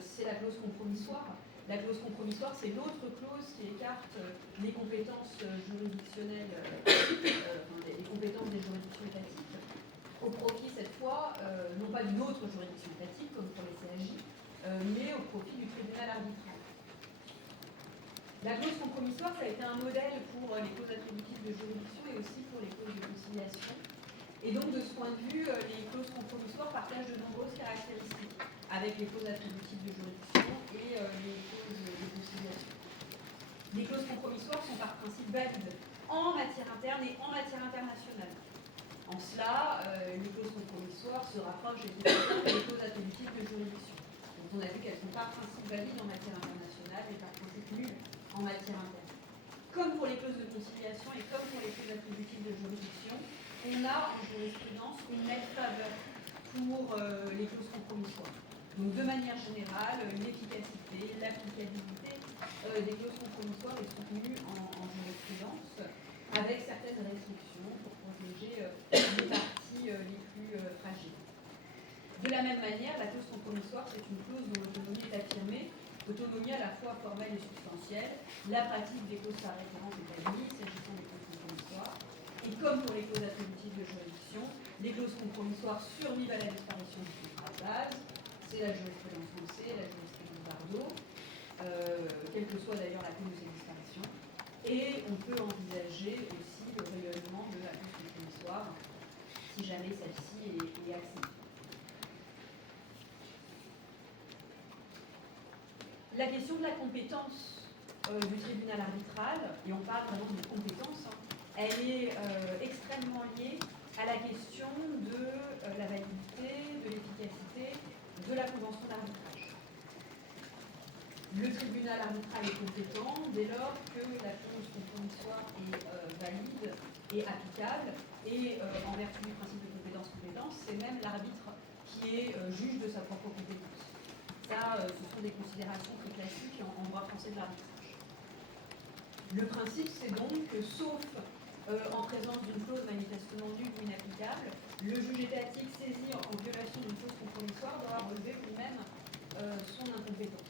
c'est la clause compromissoire. La clause compromissoire, c'est l'autre clause qui écarte les compétences juridictionnelles, les compétences des juridictions étatiques, au profit cette fois, non pas d'une autre juridiction étatique, comme pour les CAJ, mais au profit du tribunal arbitral. La clause compromissoire, ça a été un modèle pour les clauses attributives de juridiction et aussi pour les clauses de conciliation. Et donc, de ce point de vue, les clauses compromissoires partagent de nombreuses caractéristiques avec les clauses attributives de juridiction et les clauses de conciliation. Les clauses compromissoires sont par principe valides en matière interne et en matière internationale. En cela, les clauses compromissoires se rapprochent effectivement des clauses attributives de juridiction. Donc, on a vu qu'elles sont par principe valides en matière internationale et par principe nulles en matière interne. Comme pour les clauses de conciliation et comme pour les clauses attributives de juridiction, on a en jurisprudence une nette faveur pour les clauses compromissoires. Donc de manière générale, l'efficacité, l'applicabilité des clauses compromissoires est soutenue en jurisprudence, avec certaines restrictions pour protéger les parties les plus fragiles. De la même manière, la clause compromissoire, c'est une clause dont l'autonomie est affirmée, autonomie à la fois formelle et substantielle. La pratique des clauses par référence est admise, s'agissant des clauses compromissoires. Et comme pour les clauses attributives de juridiction, les clauses compromissoires survivent à la disparition du contrat de base. C'est la jurisprudence foncée, la jurisprudence Bardot, quelle que soit d'ailleurs la cause de ces disparitions. Et on peut envisager aussi le rayonnement de la clause compromissoire si jamais celle-ci est acceptée. La question de la compétence du tribunal arbitral, et on parle vraiment de compétence, elle est extrêmement liée à la question de la validité, de l'efficacité de la convention d'arbitrage. Le tribunal arbitral est compétent dès lors que la clause compromissoire est valide et applicable, et en vertu du principe de compétence-compétence, c'est même l'arbitre qui est juge de sa propre compétence. Ça, ce sont des considérations très classiques en droit français de l'arbitrage. Le principe, c'est donc que, sauf en présence d'une clause manifestement nulle ou inapplicable, le juge étatique saisi en violation d'une clause compromissoire doit relever lui-même son incompétence.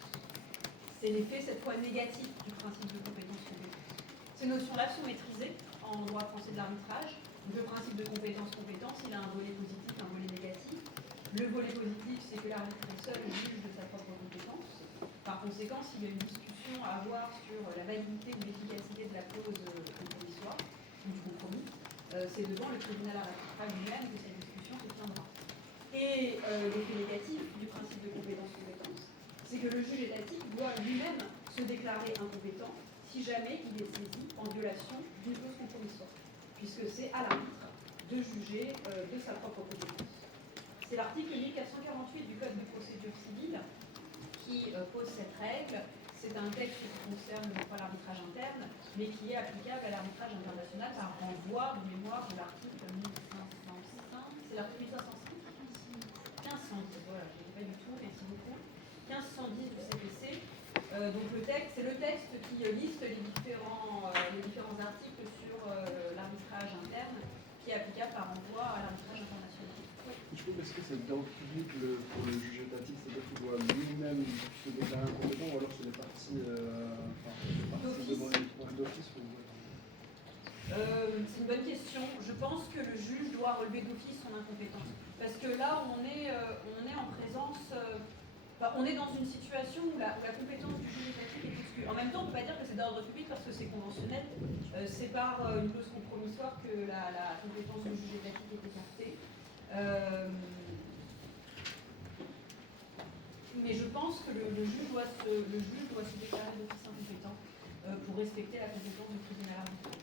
C'est l'effet, cette fois, négatif du principe de compétence-compétence. Ces notions-là sont maîtrisées en droit français de l'arbitrage. Le principe de compétence-compétence, il a un volet positif, un volet négatif. Le volet positif, c'est que l'arbitre est seul juge de sa propre compétence. Par conséquent, s'il y a une discussion à avoir sur la validité ou l'efficacité de la clause compromissoire, ou du compromis, c'est devant le tribunal arbitral lui-même que cette discussion se tiendra. Et l'effet négatif du principe de compétence-compétence, c'est que le juge étatique doit lui-même se déclarer incompétent si jamais il est saisi en violation d'une clause compromissoire, puisque c'est à l'arbitre de juger de sa propre compétence. C'est l'article 1448 du Code de procédure civile qui pose cette règle. C'est un texte qui concerne non pas l'arbitrage interne, mais qui est applicable à l'arbitrage international par renvoi de mémoire de l'article 1505. C'est l'article 1505 1510, voilà, je ne l'ai pas du tout, merci beaucoup. 1510 du CPC. Donc le texte, c'est le texte qui liste les différents articles sur l'arbitrage interne qui est applicable par renvoi à l'arbitrage international. Je trouve est-ce que c'est d'ordre public pour le juge étatique, c'est-à-dire qu'il doit lui-même se déclarer incompétent, ou alors c'est les parties d'office ou... C'est une bonne question. Je pense que le juge doit relever d'office son incompétence. Parce que là, on est en présence... on est dans une situation où la compétence du juge étatique est exclue. En même temps, on ne peut pas dire que c'est d'ordre public parce que c'est conventionnel. C'est par une clause compromissoire que la compétence du juge étatique est écartée. Mais je pense que le juge doit se déclarer d'office incompétent pour respecter la compétence du tribunal arbitral.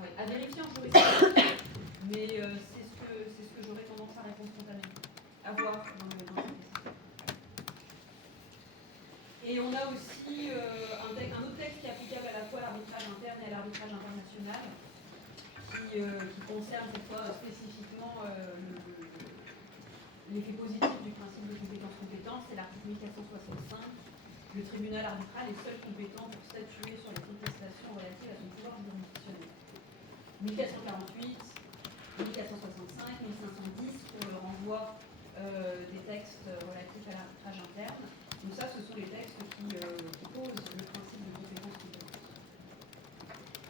Ouais, à vérifier en jurisprudence, mais c'est ce que j'aurais tendance à répondre spontanément. À voir dans cette question. Et on a aussi un autre texte qui est applicable à la fois à l'arbitrage interne et à l'arbitrage international, qui concerne cette fois spécifiquement l'effet positif du principe de compétence-compétence, c'est l'article 1465. Le tribunal arbitral est seul compétent pour statuer sur les contestations relatives à son pouvoir juridictionnel. 1448, 1465, 1510 pour le renvoi des textes relatifs à l'arbitrage interne. Donc ça, ce sont les textes qui posent le principe de compétence-compétence.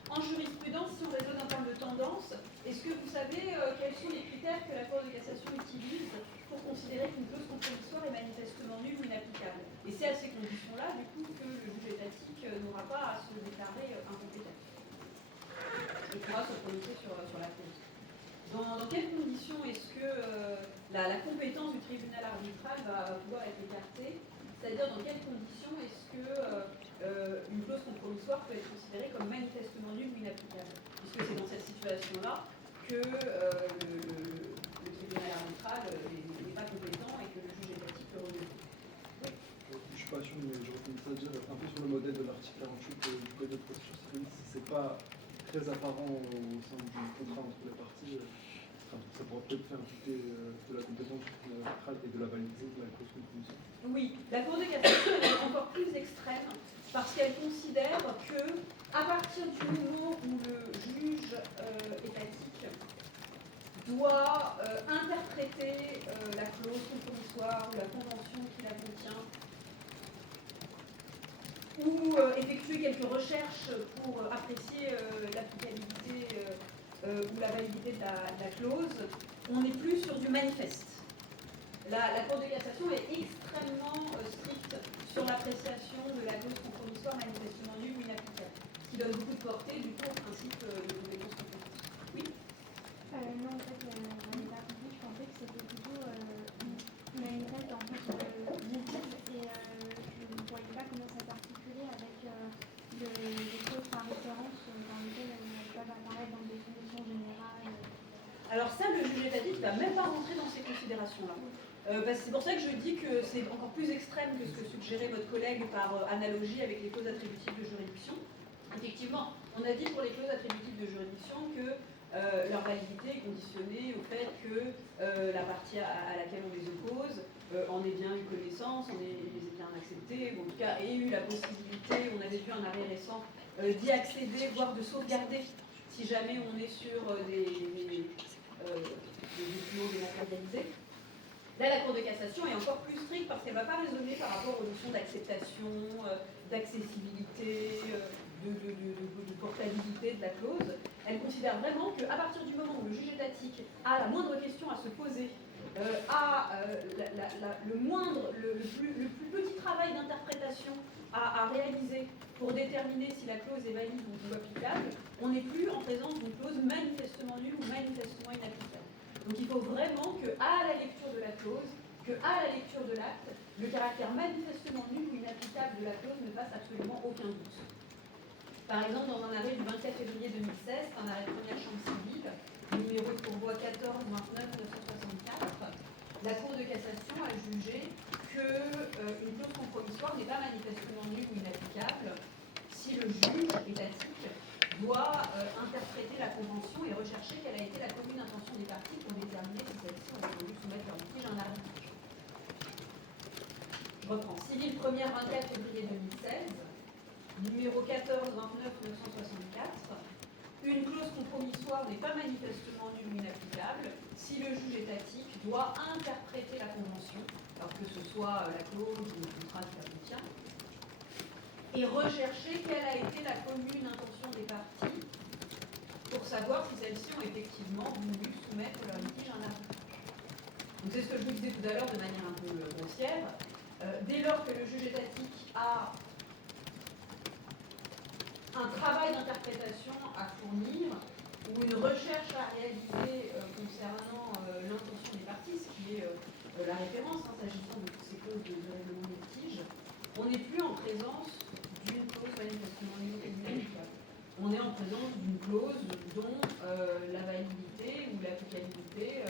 En jurisprudence, si on raisonne en termes de tendance, est-ce que vous savez quels sont les critères que la Cour de cassation utilise pour considérer qu'une clause compromissoire est manifestement nulle ou inapplicable? Et c'est à ces conditions-là, du coup, que le juge étatique n'aura pas à se déclarer incompétent. Il pourra se prononcer sur la cause. Dans quelles conditions est-ce que la compétence du tribunal arbitral va pouvoir être écartée? C'est-à-dire dans quelles conditions est-ce que une clause compromissoire peut être considérée comme manifestement nulle ou inapplicable? Puisque c'est dans cette situation-là que le tribunal arbitral n'est pas compétent et que le juge étatique le remet. Je ne suis pas sûr, mais je recommence à dire un peu sur le modèle de l'article 48 du Code de procédure civile. Si ce n'est pas très apparent au sein du contrat entre les parties, ça pourra peut-être faire douter de la compétence du tribunal arbitral et de la validité de la clause compromissoire. Oui, la Cour de cassation est encore plus extrême parce qu'elle considère que, à partir du moment où le juge étatique doit interpréter la clause compromissoire ou la convention qui la contient, ou effectuer quelques recherches pour apprécier l'applicabilité ou la validité de la clause, on n'est plus sur du manifeste. La Cour de cassation est extrêmement stricte sur l'appréciation de la clause compromissoire manifestement nulle ou inapplicable, ce qui donne beaucoup de portée du coup au principe de compétence compétence. Oui. Non, en fait, j'avais pas compris. Je pensais que c'était plutôt une règle en fait visible et je ne voyais pas comment ça s'articulait avec les clauses par référence dans lesquelles elles peuvent apparaître dans des conditions générales. Alors ça, le juge étatique ne va même pas rentrer dans ces considérations-là. C'est pour ça que je dis que c'est encore plus extrême que ce que suggérait votre collègue par analogie avec les clauses attributives de juridiction. Effectivement, on a dit pour les clauses attributives de juridiction que leur validité est conditionnée au fait que la partie à laquelle on les oppose en ait bien eu connaissance, les ait bien acceptées, ou en tout cas ait eu la possibilité, on avait vu un arrêt récent, d'y accéder, voire de sauvegarder si jamais on est sur des documents dématérialisés. Là, la Cour de cassation est encore plus stricte parce qu'elle ne va pas raisonner par rapport aux notions d'acceptation, d'accessibilité, de portabilité de la clause. Elle considère vraiment qu'à partir du moment où le juge étatique a la moindre question à se poser, a le plus petit travail d'interprétation à réaliser pour déterminer si la clause est valide ou applicable, on n'est plus en présence d'une clause manifestement nulle ou manifestement inapplicable. Donc il faut vraiment qu'à la lecture de la clause, qu'à la lecture de l'acte, le caractère manifestement nul ou inapplicable de la clause ne fasse absolument aucun doute. Par exemple, dans un arrêt du 24 février 2016, un arrêt de première chambre civile, numéro de pourvoi 14-29-964, la Cour de cassation a jugé qu'une clause compromissoire n'est pas manifestement nulle ou inapplicable si le juge étatique doit interpréter la convention et rechercher quelle a été la commune intention des parties pour déterminer si celle-ci aurait voulu soumettre leur litige à un arbitrage. Je reprends. Civil première 24 février 2016, numéro 14-29-964. Une clause compromissoire n'est pas manifestement nulle ou inapplicable si le juge étatique doit interpréter la convention, alors que ce soit la clause ou le contrat qui la contient, et rechercher quelle a été la commune intention des parties pour savoir si celles-ci ont effectivement voulu soumettre leur litige à un arbitrage. Donc c'est ce que je vous disais tout à l'heure de manière un peu grossière. Dès lors que le juge étatique a un travail d'interprétation à fournir ou une recherche à réaliser concernant l'intention des parties, ce qui est la référence s'agissant de toutes ces clauses de règlement des litiges, on n'est plus en présence d'une clause manifestement inapplicable. On est en présence d'une clause dont la validité ou l'applicabilité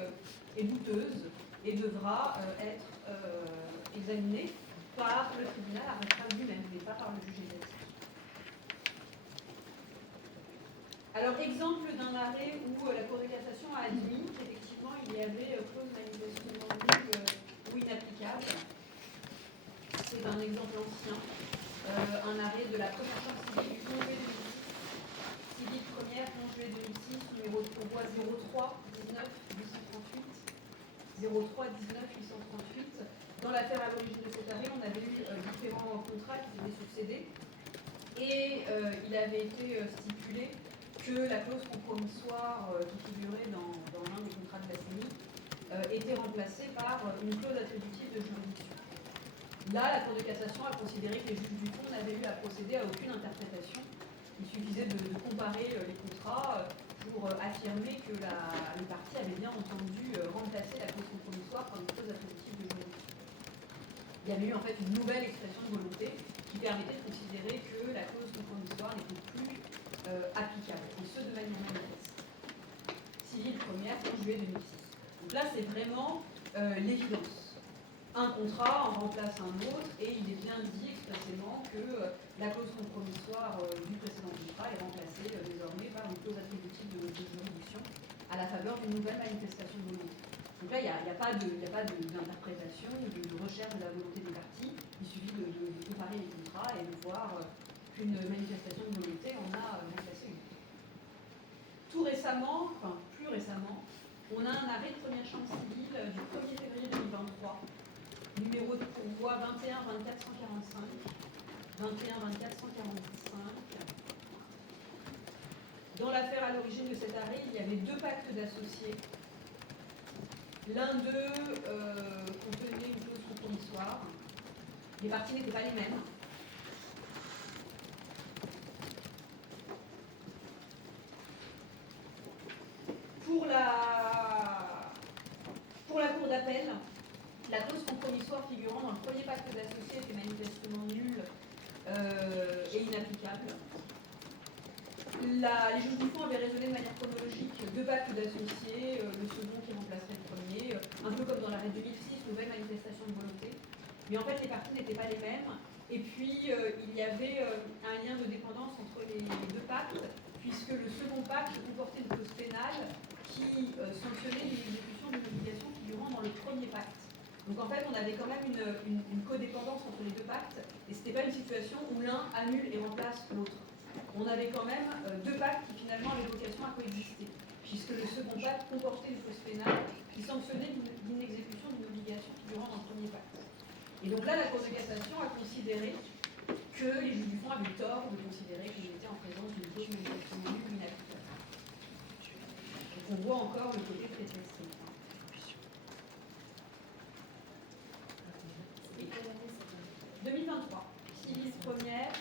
est douteuse et devra être examinée par le tribunal arbitral lui-même, mais pas par le juge étatique. Alors, exemple d'un arrêt où la Cour de cassation a admis qu'effectivement il y avait clause manifestement nulle ou inapplicable. C'est un exemple ancien, un arrêt de la première chambre civile du 11 juillet 2006, civile première, 11 juillet 2006, numéro de pourvoi 03 19 838, 03 19 838. Dans l'affaire à l'origine de cet arrêt, on avait eu différents contrats qui s'étaient succédés et il avait été stipulé que la clause compromissoire qui figurait dans l'un des contrats de la CENI était remplacée par une clause attributive de juridiction. Là, la Cour de cassation a considéré que les juges du fond n'avaient eu à procéder à aucune interprétation. Il suffisait de comparer les contrats pour affirmer que les parties avaient bien entendu remplacer la clause compromissoire par une clause attributive de juridiction. Il y avait eu en fait une nouvelle expression de volonté qui permettait de considérer que la clause compromissoire n'était plus applicable, et ce de manière manifeste. Civile première, 11 juillet 2006. Donc là, c'est vraiment l'évidence. Un contrat en remplace un autre, et il est bien dit expressément que la clause compromissoire du précédent contrat est remplacée désormais par une clause attributive de juridiction à la faveur d'une nouvelle manifestation de volonté. Donc là, il n'y a pas d'interprétation, de recherche de la volonté des parties. Il suffit de comparer les contrats et de voir qu'une manifestation de volonté en a remplacé une. Tout récemment, enfin plus récemment, on a un arrêt de première chambre civile du 1er février 2023, numéro de pourvoi 21 24 145, 21 24 145. Dans l'affaire à l'origine de cet arrêt, il y avait deux pactes d'associés. L'un d'eux contenait une clause compromissoire. Les parties n'étaient pas les mêmes. Pour la Cour d'appel, la clause compromissoire figurant dans le premier pacte d'associés était manifestement nulle et inapplicable. Les juges du fond avaient raisonné de manière chronologique deux pactes d'associés, le second qui remplacerait le premier, un peu comme dans l'arrêt 2006, nouvelle manifestation de volonté. Mais en fait, les parties n'étaient pas les mêmes. Et puis, il y avait un lien de dépendance entre les deux pactes, puisque le second pacte comportait une clause pénale qui sanctionnait l'exécution d'une obligation figurant dans le premier pacte. Donc en fait, on avait quand même une codépendance entre les deux pactes, et ce n'était pas une situation où l'un annule et remplace l'autre. On avait quand même deux pactes qui finalement avaient vocation à coexister, puisque le second pacte comportait une clause pénale qui sanctionnait l'inexécution d'une obligation figurant dans le premier pacte. Et donc là, la Cour de cassation a considéré que les juges du fond avaient tort de considérer qu'on était en présence d'une clause manifestement nulle ou inapplicable. Donc on voit encore le côté très très strict. 2023, civile première,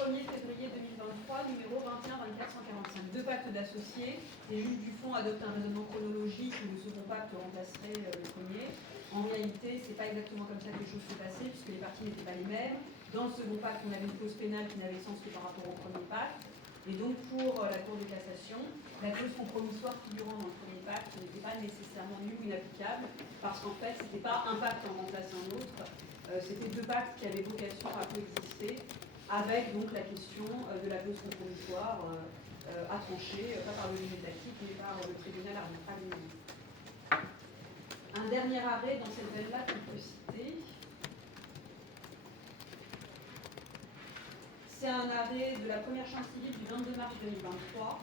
1er février 2023, numéro 21 24 145. Deux pactes d'associés. Les juges du fond adoptent un raisonnement chronologique où le second pacte remplacerait le premier. En réalité, ce n'est pas exactement comme ça que les choses se passaient, puisque les parties n'étaient pas les mêmes. Dans le second pacte, on avait une clause pénale qui n'avait sens que par rapport au premier pacte. Et donc, pour la Cour de cassation, la clause compromissoire figurant dans le premier pacte n'était pas nécessairement nulle ou inapplicable, parce qu'en fait, ce n'était pas un pacte en remplace un autre. C'était deux pactes qui avaient vocation à coexister, avec donc la question de la clause compromissoire à trancher, pas par le juge étatique, mais par le tribunal arbitral lui-même. Un dernier arrêt dans cette veine-là qu'on peut citer, c'est un arrêt de la première chambre civile du 22 mars 2023,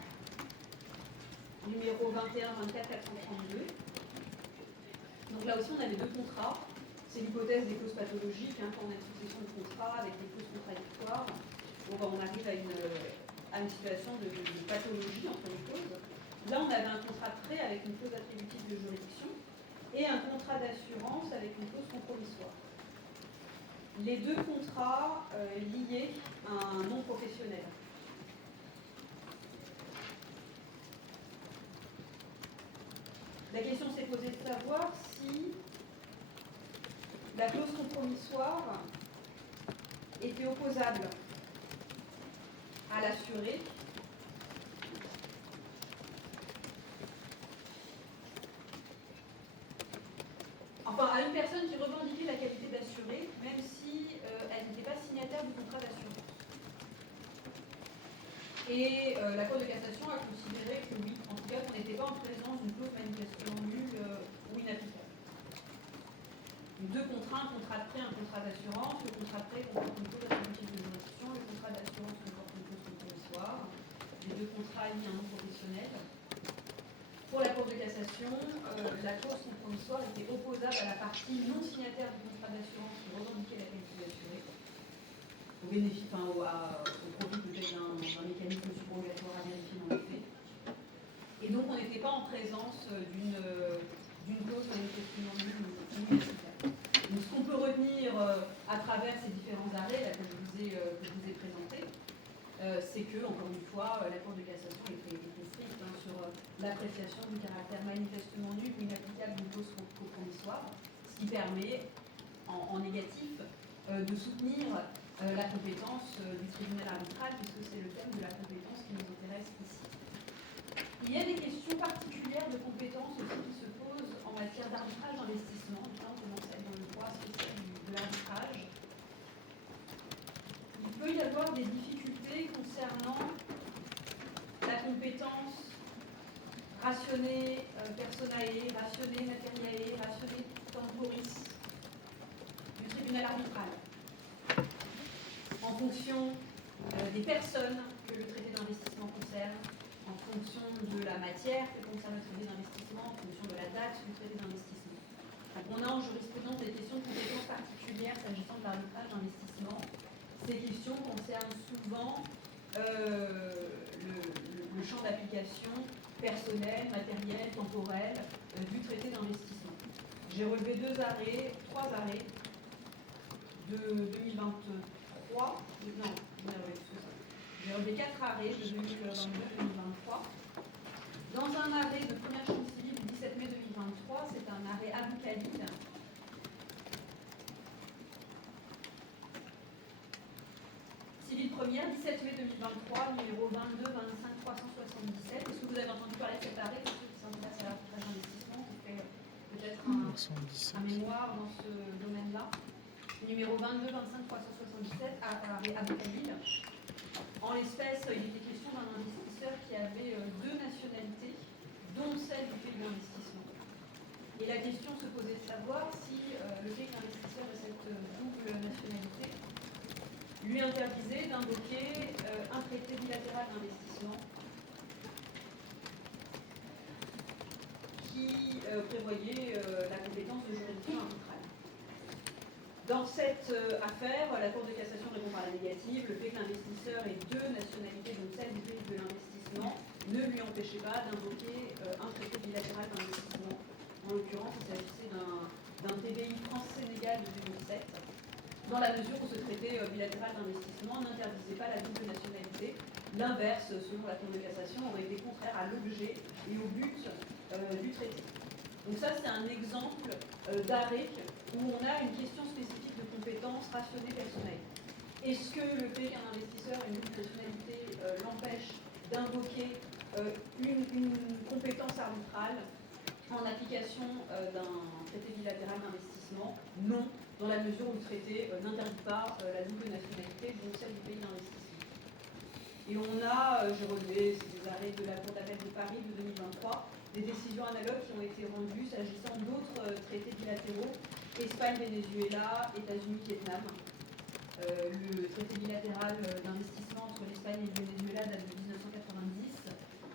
numéro 21 24 432. Donc là aussi, on avait deux contrats. C'est l'hypothèse des clauses pathologiques, quand on a une succession de contrats avec des clauses contradictoires. Bon, on arrive à à une situation de pathologie entre les causes. Là, on avait un contrat de prêt avec une clause attributive de juridiction et un contrat d'assurance avec une clause compromissoire. Les deux contrats liés à un nom professionnel. La question s'est posée de savoir si la clause compromissoire était opposable à l'assuré à une personne qui revendiquait la qualité d'assuré, même si elle n'était pas signataire du contrat d'assurance. Et la Cour de cassation a considéré que oui, en tout cas, qu'on n'était pas en présence d'une clause manifestement nulle ou inapplicable. Deux contrats, un contrat de prêt, un contrat d'assurance. Le contrat de prêt comporte une clause attributive de juridiction, le contrat d'assurance comporte une clause compromissoire. Les deux contrats liés à un nom professionnel. Pour la Cour de cassation, la clause compromissoire était opposable à la partie non signataire du contrat d'assurance qui revendiquait la qualité d'assuré, au bénéfice, au profit peut-être d'un mécanisme subrogatoire à vérifier dans les faits. Et donc on n'était pas en présence d'une clause manifestement nulle ou inefficace. Donc ce qu'on peut retenir à travers ces différents arrêts là, que je vous ai présentés, c'est que, encore une fois, la Cour de cassation était stricte sur l'appréciation du caractère manifestement nul ou inapplicable d'une clause compromissoire, ce qui permet, en négatif, de soutenir la compétence du tribunal arbitral, puisque c'est le thème de la compétence qui nous intéresse ici. Il y a des questions particulières de compétence aussi qui se posent en matière d'arbitrage d'investissement, notamment celle dans le droit spécial de l'arbitrage. Il peut y avoir des difficultés concernant la compétence rationnée personae, rationnée materiae, rationnée temporis du tribunal arbitral, en fonction des personnes que le traité d'investissement concerne, en fonction de la matière que concerne le traité d'investissement, en fonction de la date du traité d'investissement. Donc on a en jurisprudence des questions de compétences particulières s'agissant de l'arbitrage d'investissement. Ces questions concernent souvent le champ d'application personnel, matériel, temporel du traité d'investissement. J'ai relevé trois arrêts de 2023. J'ai relevé 4 arrêts de 2022-2023. Dans un arrêt de première chambre civile du 17 mai 2023, c'est un arrêt Abou Khalid. Civile première, 17 mai 2023, numéro 22 25 377. Est-ce que vous avez entendu parler de cet arrêt? Ceux qui s'intéressent à l'arbitrage d'investissement, qui fait peut-être un mémoire dans ce domaine-là. Numéro 22 25 377, arrêt Abou Khalid. En l'espèce, il était question d'un investisseur qui avait deux nationalités, dont celle du pays d'investissement. Et la question se posait de savoir si le fait que l'investisseur ait cette double nationalité lui interdisait d'invoquer un traité bilatéral d'investissement qui prévoyait la compétence de juridiction arbitrale. Dans cette affaire, la Cour de cassation répond par la négative. Le fait que l'investisseur ait deux nationalités, donc celle du pays de l'investissement, ne lui empêchait pas d'invoquer un traité bilatéral d'investissement. En l'occurrence, il s'agissait d'un TBI France-Sénégal de 2007, dans la mesure où ce traité bilatéral d'investissement n'interdisait pas la double nationalité. L'inverse, selon la Cour de cassation, aurait été contraire à l'objet et au but du traité. Donc ça, c'est un exemple d'arrêt où on a une question spécifique de compétence rationnée personnelle. Est-ce que le fait qu'un investisseur ait une double nationalité l'empêche d'invoquer une compétence arbitrale en application d'un traité bilatéral d'investissement? Non, dans la mesure où le traité n'interdit pas la double nationalité, donc celle du pays d'investissement. Et on a, j'ai relevé des arrêts de la Cour d'appel de Paris de 2023, des décisions analogues qui ont été rendues s'agissant d'autres traités bilatéraux, Espagne, Venezuela, États-Unis, Vietnam. Le traité bilatéral d'investissement entre l'Espagne et le Venezuela date de 1990.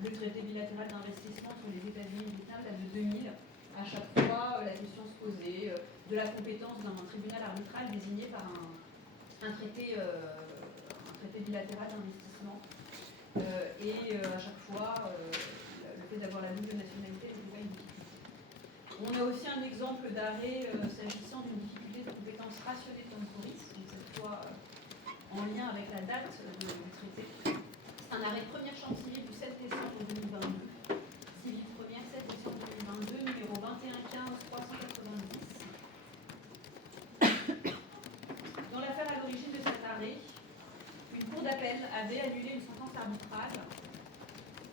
Le traité bilatéral d'investissement entre les États-Unis et le Vietnam date de 2000. À chaque fois, la question se posait de la compétence d'un tribunal arbitral désigné par un traité bilatéral d'investissement. À chaque fois, le fait d'avoir la double nationalité est une difficulté. On a aussi un exemple d'arrêt s'agissant d'une difficulté de compétence rationnée temporis, donc cette fois en lien avec la date du traité. C'est un arrêt de première chambre civile du 7 décembre 2022, civile première 7 décembre 2022, numéro 2115 390. Dans l'affaire à l'origine de cet arrêt, une cour d'appel avait annulé une sentence arbitrale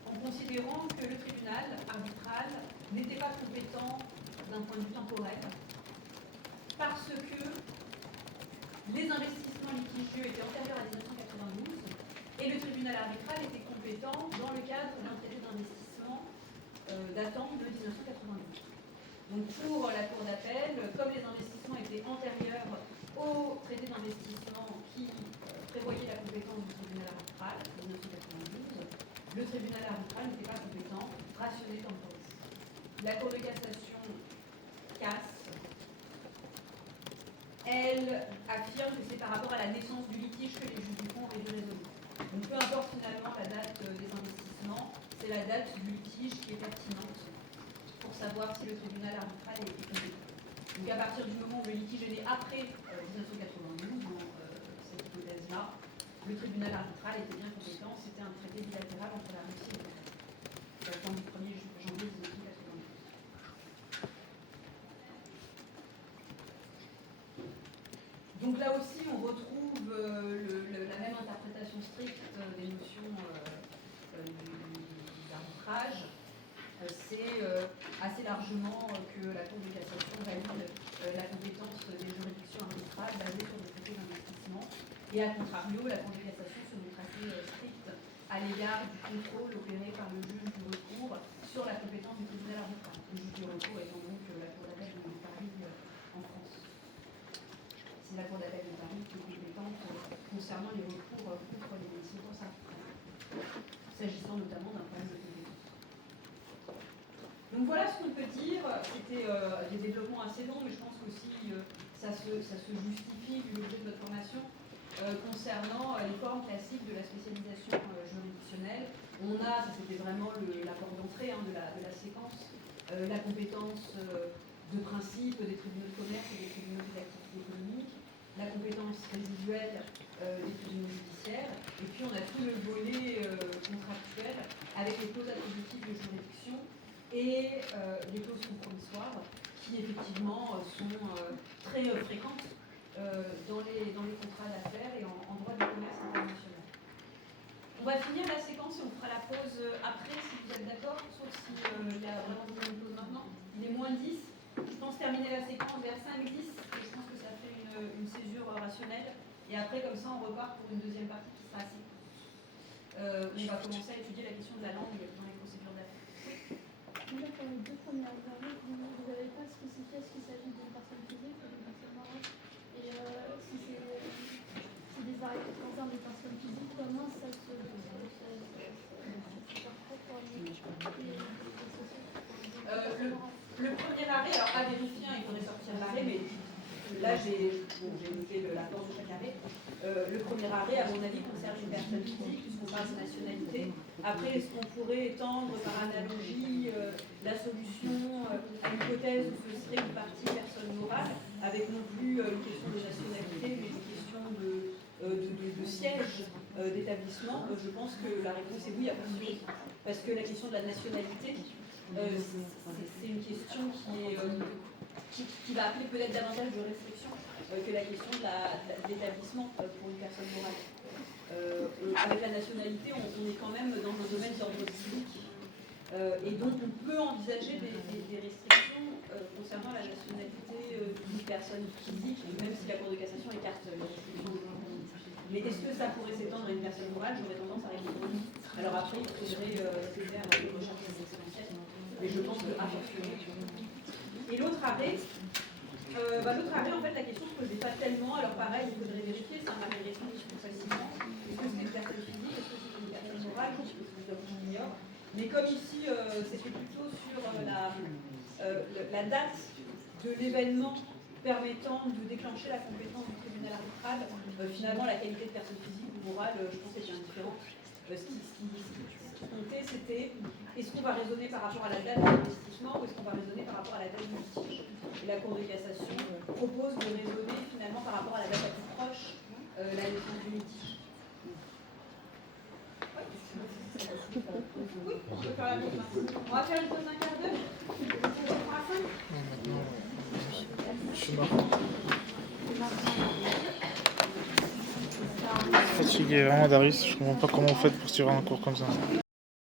en considérant que le tribunal arbitral n'était pas compétent d'un point de vue temporel parce que les investissements litigieux étaient antérieurs à 1992 et le tribunal arbitral était compétent dans le cadre d'un traité d'investissement datant de 1992. Donc pour la cour d'appel, comme les investissements étaient antérieurs au traité d'investissement qui prévoyait la compétence du tribunal arbitral en 1992, le tribunal arbitral n'était pas compétent, rationné temporis. La Cour de cassation casse. Elle affirme que c'est par rapport à la naissance du litige que les juges du fond ont dû résoudre. Donc peu importe finalement la date des investissements, c'est la date du litige qui est pertinente pour savoir si le tribunal arbitral est compétent. Donc à partir du moment où le litige est né après 1992, dans cette hypothèse-là, le tribunal arbitral était bien compétent, c'était un traité bilatéral entre la Russie et la France, datant du 1er janvier 1992. Donc là aussi, on retrouve la même interprétation stricte des notions d'arbitrage. C'est assez largement que la Cour de cassation valide la compétence des juridictions arbitrales basées sur le traité d'investissement. Et à contrario, la Cour de cassation se montre assez stricte à l'égard du contrôle opéré par le juge du recours sur la compétence du tribunal arbitral. Le juge du recours étant donc la Cour d'appel de Paris en France. C'est la Cour d'appel de Paris qui est compétente concernant les recours contre les sentences arbitrales, s'agissant notamment d'un problème de compétence. Donc voilà ce qu'on peut dire. C'était des développements assez longs, mais je pense qu'aussi ça se justifie vu l'objet de notre formation concernant les formes classiques de la spécialisation juridictionnelle. On a, ça c'était vraiment l'apport d'entrée de la séquence, la compétence de principe des tribunaux de commerce et des tribunaux des activités économiques, la compétence résiduelle des tribunaux judiciaires, et puis on a tout le volet contractuel avec les clauses attributives de juridiction et les clauses compromissoires qui effectivement sont très fréquentes dans les contrats d'affaires et en droit du commerce international. On va finir la séquence et on fera la pause après si vous êtes d'accord, sauf s'il y a vraiment besoin d'une pause maintenant. Il est moins 10. Je pense terminer la séquence vers 5-10 et je pense que ça fait une césure rationnelle. Et après, comme ça, on repart pour une deuxième partie qui sera assez courte. On va commencer à étudier la question de la langue dans les procédures d'affaires. Déjà, pour les deux premières années, vous n'avez pas spécifié est-ce qu'il s'agit d'une personne physique ou d'une personne morale. Et si c'est des arrêts qui concernent des personnes physiques, comment ça se le premier arrêt, alors à vérifier, il faudrait sortir l'arrêt, mais là j'ai noté la force de chaque arrêt. Le premier arrêt, à mon avis, concerne une personne physique, puisqu'on parle de nationalité. Après, est-ce qu'on pourrait étendre par analogie la solution à une hypothèse où ce serait une partie personne morale, avec non plus une question de nationalité, mais une question de siège d'établissement? Je pense que la réponse est oui, à poursuivre. Parce que la question de la nationalité, c'est une question qui va appeler peut-être davantage de restriction que la question de l'établissement pour une personne morale. Avec la nationalité, on est quand même dans un domaine d'ordre civique. Et donc on peut envisager des restrictions concernant la nationalité d'une personne physique, même si la Cour de cassation écarte les restrictions. Mais est-ce que ça pourrait s'étendre à une personne morale? J'aurais tendance à répondre oui. Alors après, il faudrait faire des recherches exponentielles, mais je pense que à fortiori. Et l'autre arrêt, en fait, la question ne se posait pas tellement. Alors pareil, il faudrait vérifier, ça m'avait répondu facilement. Est-ce que c'est une personne physique? Est-ce que c'est une personne morale? Je l'ignore. Mais comme ici, c'était plutôt sur la date de l'événement permettant de déclencher la compétence du tribunal arbitral, finalement la qualité de personne physique ou morale, je pense, est indifférente. Ce qui comptait, c'était est-ce qu'on va raisonner par rapport à la date de l'investissement ou est-ce qu'on va raisonner par rapport à la date du litige. Et la Cour de cassation propose de raisonner finalement par rapport à la date la plus proche, la défense du litige. Oui, on peut faire la pause. On va faire une pause d'un quart d'heure. On prend la fin. Je suis mort. Fatigué, vraiment Darius, je comprends pas comment vous faites pour suivre un cours comme ça.